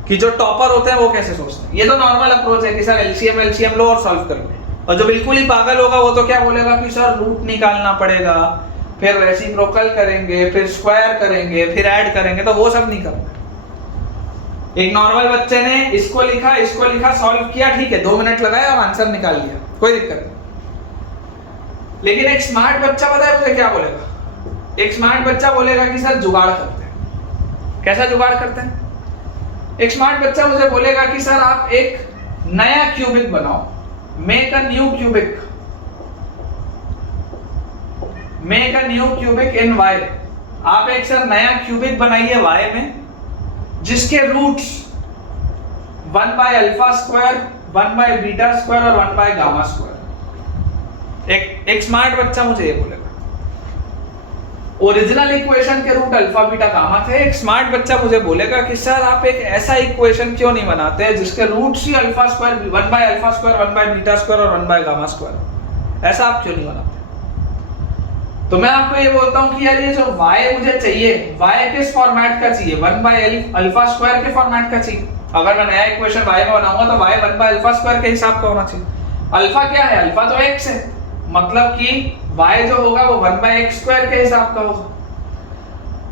कि जो टॉपर होते हैं वो कैसे सोचते हैं। ये तो नॉर्मल अप्रोच है कि सर एलसीएम लो और सॉल्व कर लो, और जो बिल्कुल ही पागल होगा वो तो क्या बोलेगा कि सर रूट निकालना पड़ेगा, फिर रेसिप्रोकल करेंगे, फिर स्क्वायर करेंगे, फिर ऐड करेंगे, तो वो सब नहीं करना। एक नॉर्मल बच्चे ने इसको लिखा, सॉल्व किया, ठीक है, 2 मिनट लगाया और आंसर निकाल लिया, कोई दिक्कत नहीं। लेकिन एक स्मार्ट बच्चा पता है मुझे क्या बोलेगा? एक स्मार्ट बच्चा बोलेगा कि सर जुगाड़ करते हैं। कैसा जुगाड़ करते हैं? एक स्मार्ट बच्चा मुझे बोलेगा कि सर आप एक नया क्यूबिक बनाओ, make a new cubic, make a new cubic in y। आप एक सर नया क्यूबिक बनाइए y में, जिसके roots 1 by alpha square, 1 by beta square और 1 बाय गामा स्क्वायर। एक स्मार्ट बच्चा मुझे ये बोलेगा। ओरिजिनल इक्वेशन के रूट अल्फा बीटा गामा थे। एक स्मार्ट बच्चा मुझे बोलेगा कि सर आप एक ऐसा इक्वेशन क्यों नहीं बनाते जिसके रूट्स ही alpha square, 1 by alpha square, 1 by beta square और 1 बाय गामा स्क्वायर, ऐसा आप क्यों नहीं बनाते? तो मैं आपको ये बोलता हूँ कि यार ये जो y मुझे चाहिए, y किस फॉर्मेट का चाहिए? 1 बाय अल्फा स्क्वायर के फॉर्मेट का चाहिए। अगर मैं नया इक्वेशन y में बनाऊंगा तो y 1 बाय अल्फा स्क्वायर के हिसाब का होना चाहिए। अल्फा क्या है? अल्फा तो x है, मतलब कि y जो होगा वो 1 बाय x स्क्वायर के हिसाब का होगा।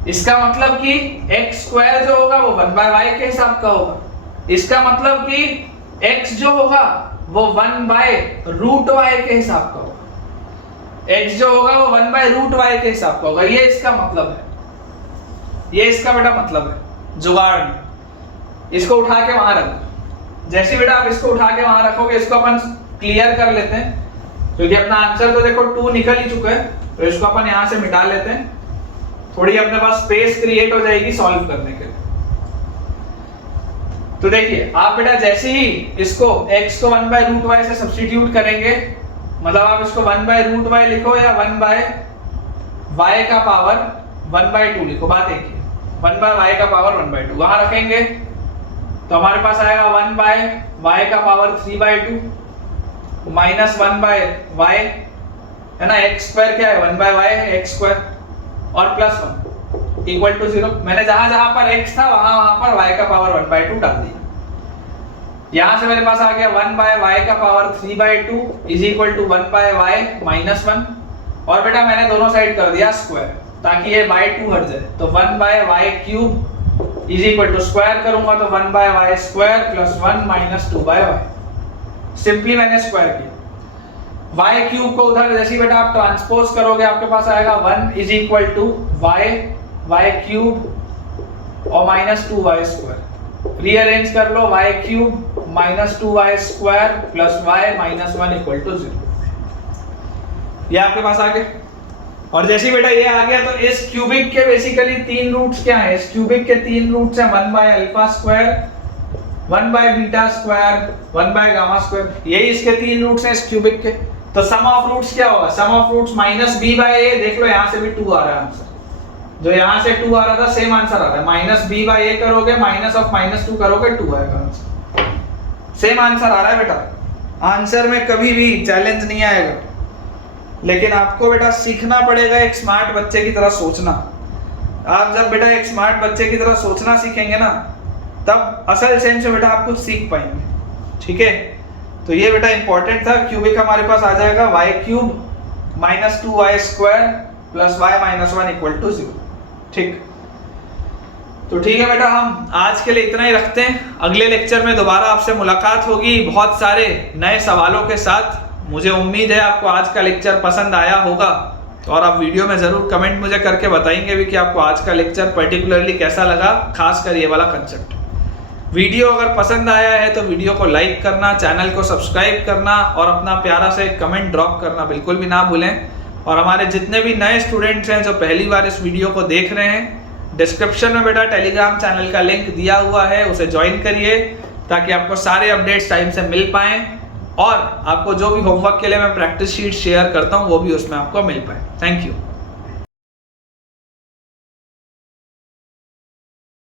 इसका मतलब कि x स्क्वायर जो होगा वो 1 बाय y के हिसाब का होगा। इसका मतलब कि x जो होगा वो 1 बाय रूट y के हिसाब का होगा। x जो होगा वो 1 बाय रूट y के हिसाब का होगा। ये इसका मतलब है, ये इसका बेटा मतलब है जुगाड़ में। इसको उठा के वहां रखो। जैसे बेटा आप इसको उठा के वहां रखोगे, इसको अपन क्लियर कर लेते हैं, क्योंकि अपना आंसर तो देखो 2 निकल ही चुका है, तो इसको अपन यहां से मिटा लेते हैं। थोड़ी अपने पास स्पेस क्रिएट हो जाएगी सॉल्व करने के लिए। तो देखिए आप बेटा जैसे ही इसको x को 1 बाय रूट y से सब्स्टिट्यूट करेंगे, मतलब आप इसको 1 बाय रूट y लिखो या 1 बाय y का पावर 1 बाय 2 लिखो, बात एक ही। 1 बाय y का पावर 1 बाय 2 वहां रखेंगे तो हमारे पास आएगा 1 बाय y का power 3 by 2 minus 1 by y, है ना। x स्क्वायर क्या है? 1 बाय y है x स्क्वायर, और प्लस 1 इक्वल टू 0। मैंने जहां जहां पर x था वहां पर y का पावर 1 बाय 2 डाल दिया। यहां से मेरे पास आ गया 1 बाय y का power 3 by 2 is equal to 1 by y minus 1, और बेटा मैंने दोनों साइड कर दिया स्क्वायर ताकि ये बाय 2 हट जाए। तो 1 by y cube is equal to square करूंगा तो 1 by y square plus 1 minus 2 by y। Simply मैंने स्क्वायर किया। y क्यूब को उधर जैसे ही बेटा आप ट्रांसपोज करोगे आपके पास आएगा 1 is equal to y cube और माइनस 2y स्क्वायर। रीअरेंज कर लो, y cube minus 2y square plus y minus 1 equal to 0। ये आपके पास आ गया। और जैसे ही बेटा ये आ गया तो इस क्यूबिक के बेसिकली 3 रूट्स क्या है? इस क्यूबिक के 3 रूट्स हैं 1 by alpha square, 1 by beta square, 1 by gamma square. यही इसके 3 रूट्स हैं इस क्यूबिक के। तो सम ऑफ रूट्स क्या होगा? Sum of roots minus b by a। देख लो यहां से भी 2 आ रहा है आंसर, जो यहां से 2 आ रहा था सेम आंसर आ रहा है। माइनस b बाय a करोगे, माइनस ऑफ माइनस 2 करोगे, 2 आएगा आंसर। सेम आंसर आ रहा है बेटा। आंसर में कभी भी चैलेंज नहीं आएगा, लेकिन आपको बेटा सीखना पड़ेगा एक स्मार्ट बच्चे की तरह सोचना। आप जब बेटा एक स्मार्ट बच्चे की तरह सोचना सीखेंगे ना, तब असल सेंस में बेटा आप कुछ सीख पाएंगे। ठीक है, तो ये बेटा इंपॉर्टेंट था। क्यूबिक हमारे पास आ जाएगा y cube minus 2y square plus y minus 1 equal to 0। ठीक, तो ठीक है बेटा, हम आज के लिए इतना ही रखते हैं। अगले लेक्चर में दोबारा आपसे मुलाकात होगी बहुत सारे नए सवालों के साथ। मुझे उम्मीद है आपको आज का लेक्चर पसंद आया होगा, और आप वीडियो में ज़रूर कमेंट मुझे करके बताएंगे भी कि आपको आज का लेक्चर पर्टिकुलरली कैसा लगा, खासकर ये वाला कंसेप्ट। वीडियो अगर पसंद आया है तो वीडियो को लाइक करना, चैनल को सब्सक्राइब करना और अपना प्यारा सा एक कमेंट ड्रॉप करना बिल्कुल भी ना भूलें। और हमारे जितने भी नए स्टूडेंट्स हैं जो पहली बार इस वीडियो को देख रहे हैं, डिस्क्रिप्शन में बेटा टेलीग्राम चैनल का लिंक दिया हुआ है, उसे ज्वाइन करिए ताकि आपको सारे अपडेट्स टाइम से मिल पाएँ, और आपको जो भी होमवर्क के लिए मैं प्रैक्टिस शीट शेयर करता हूँ वो भी उसमें आपको मिल पाए। Thank you.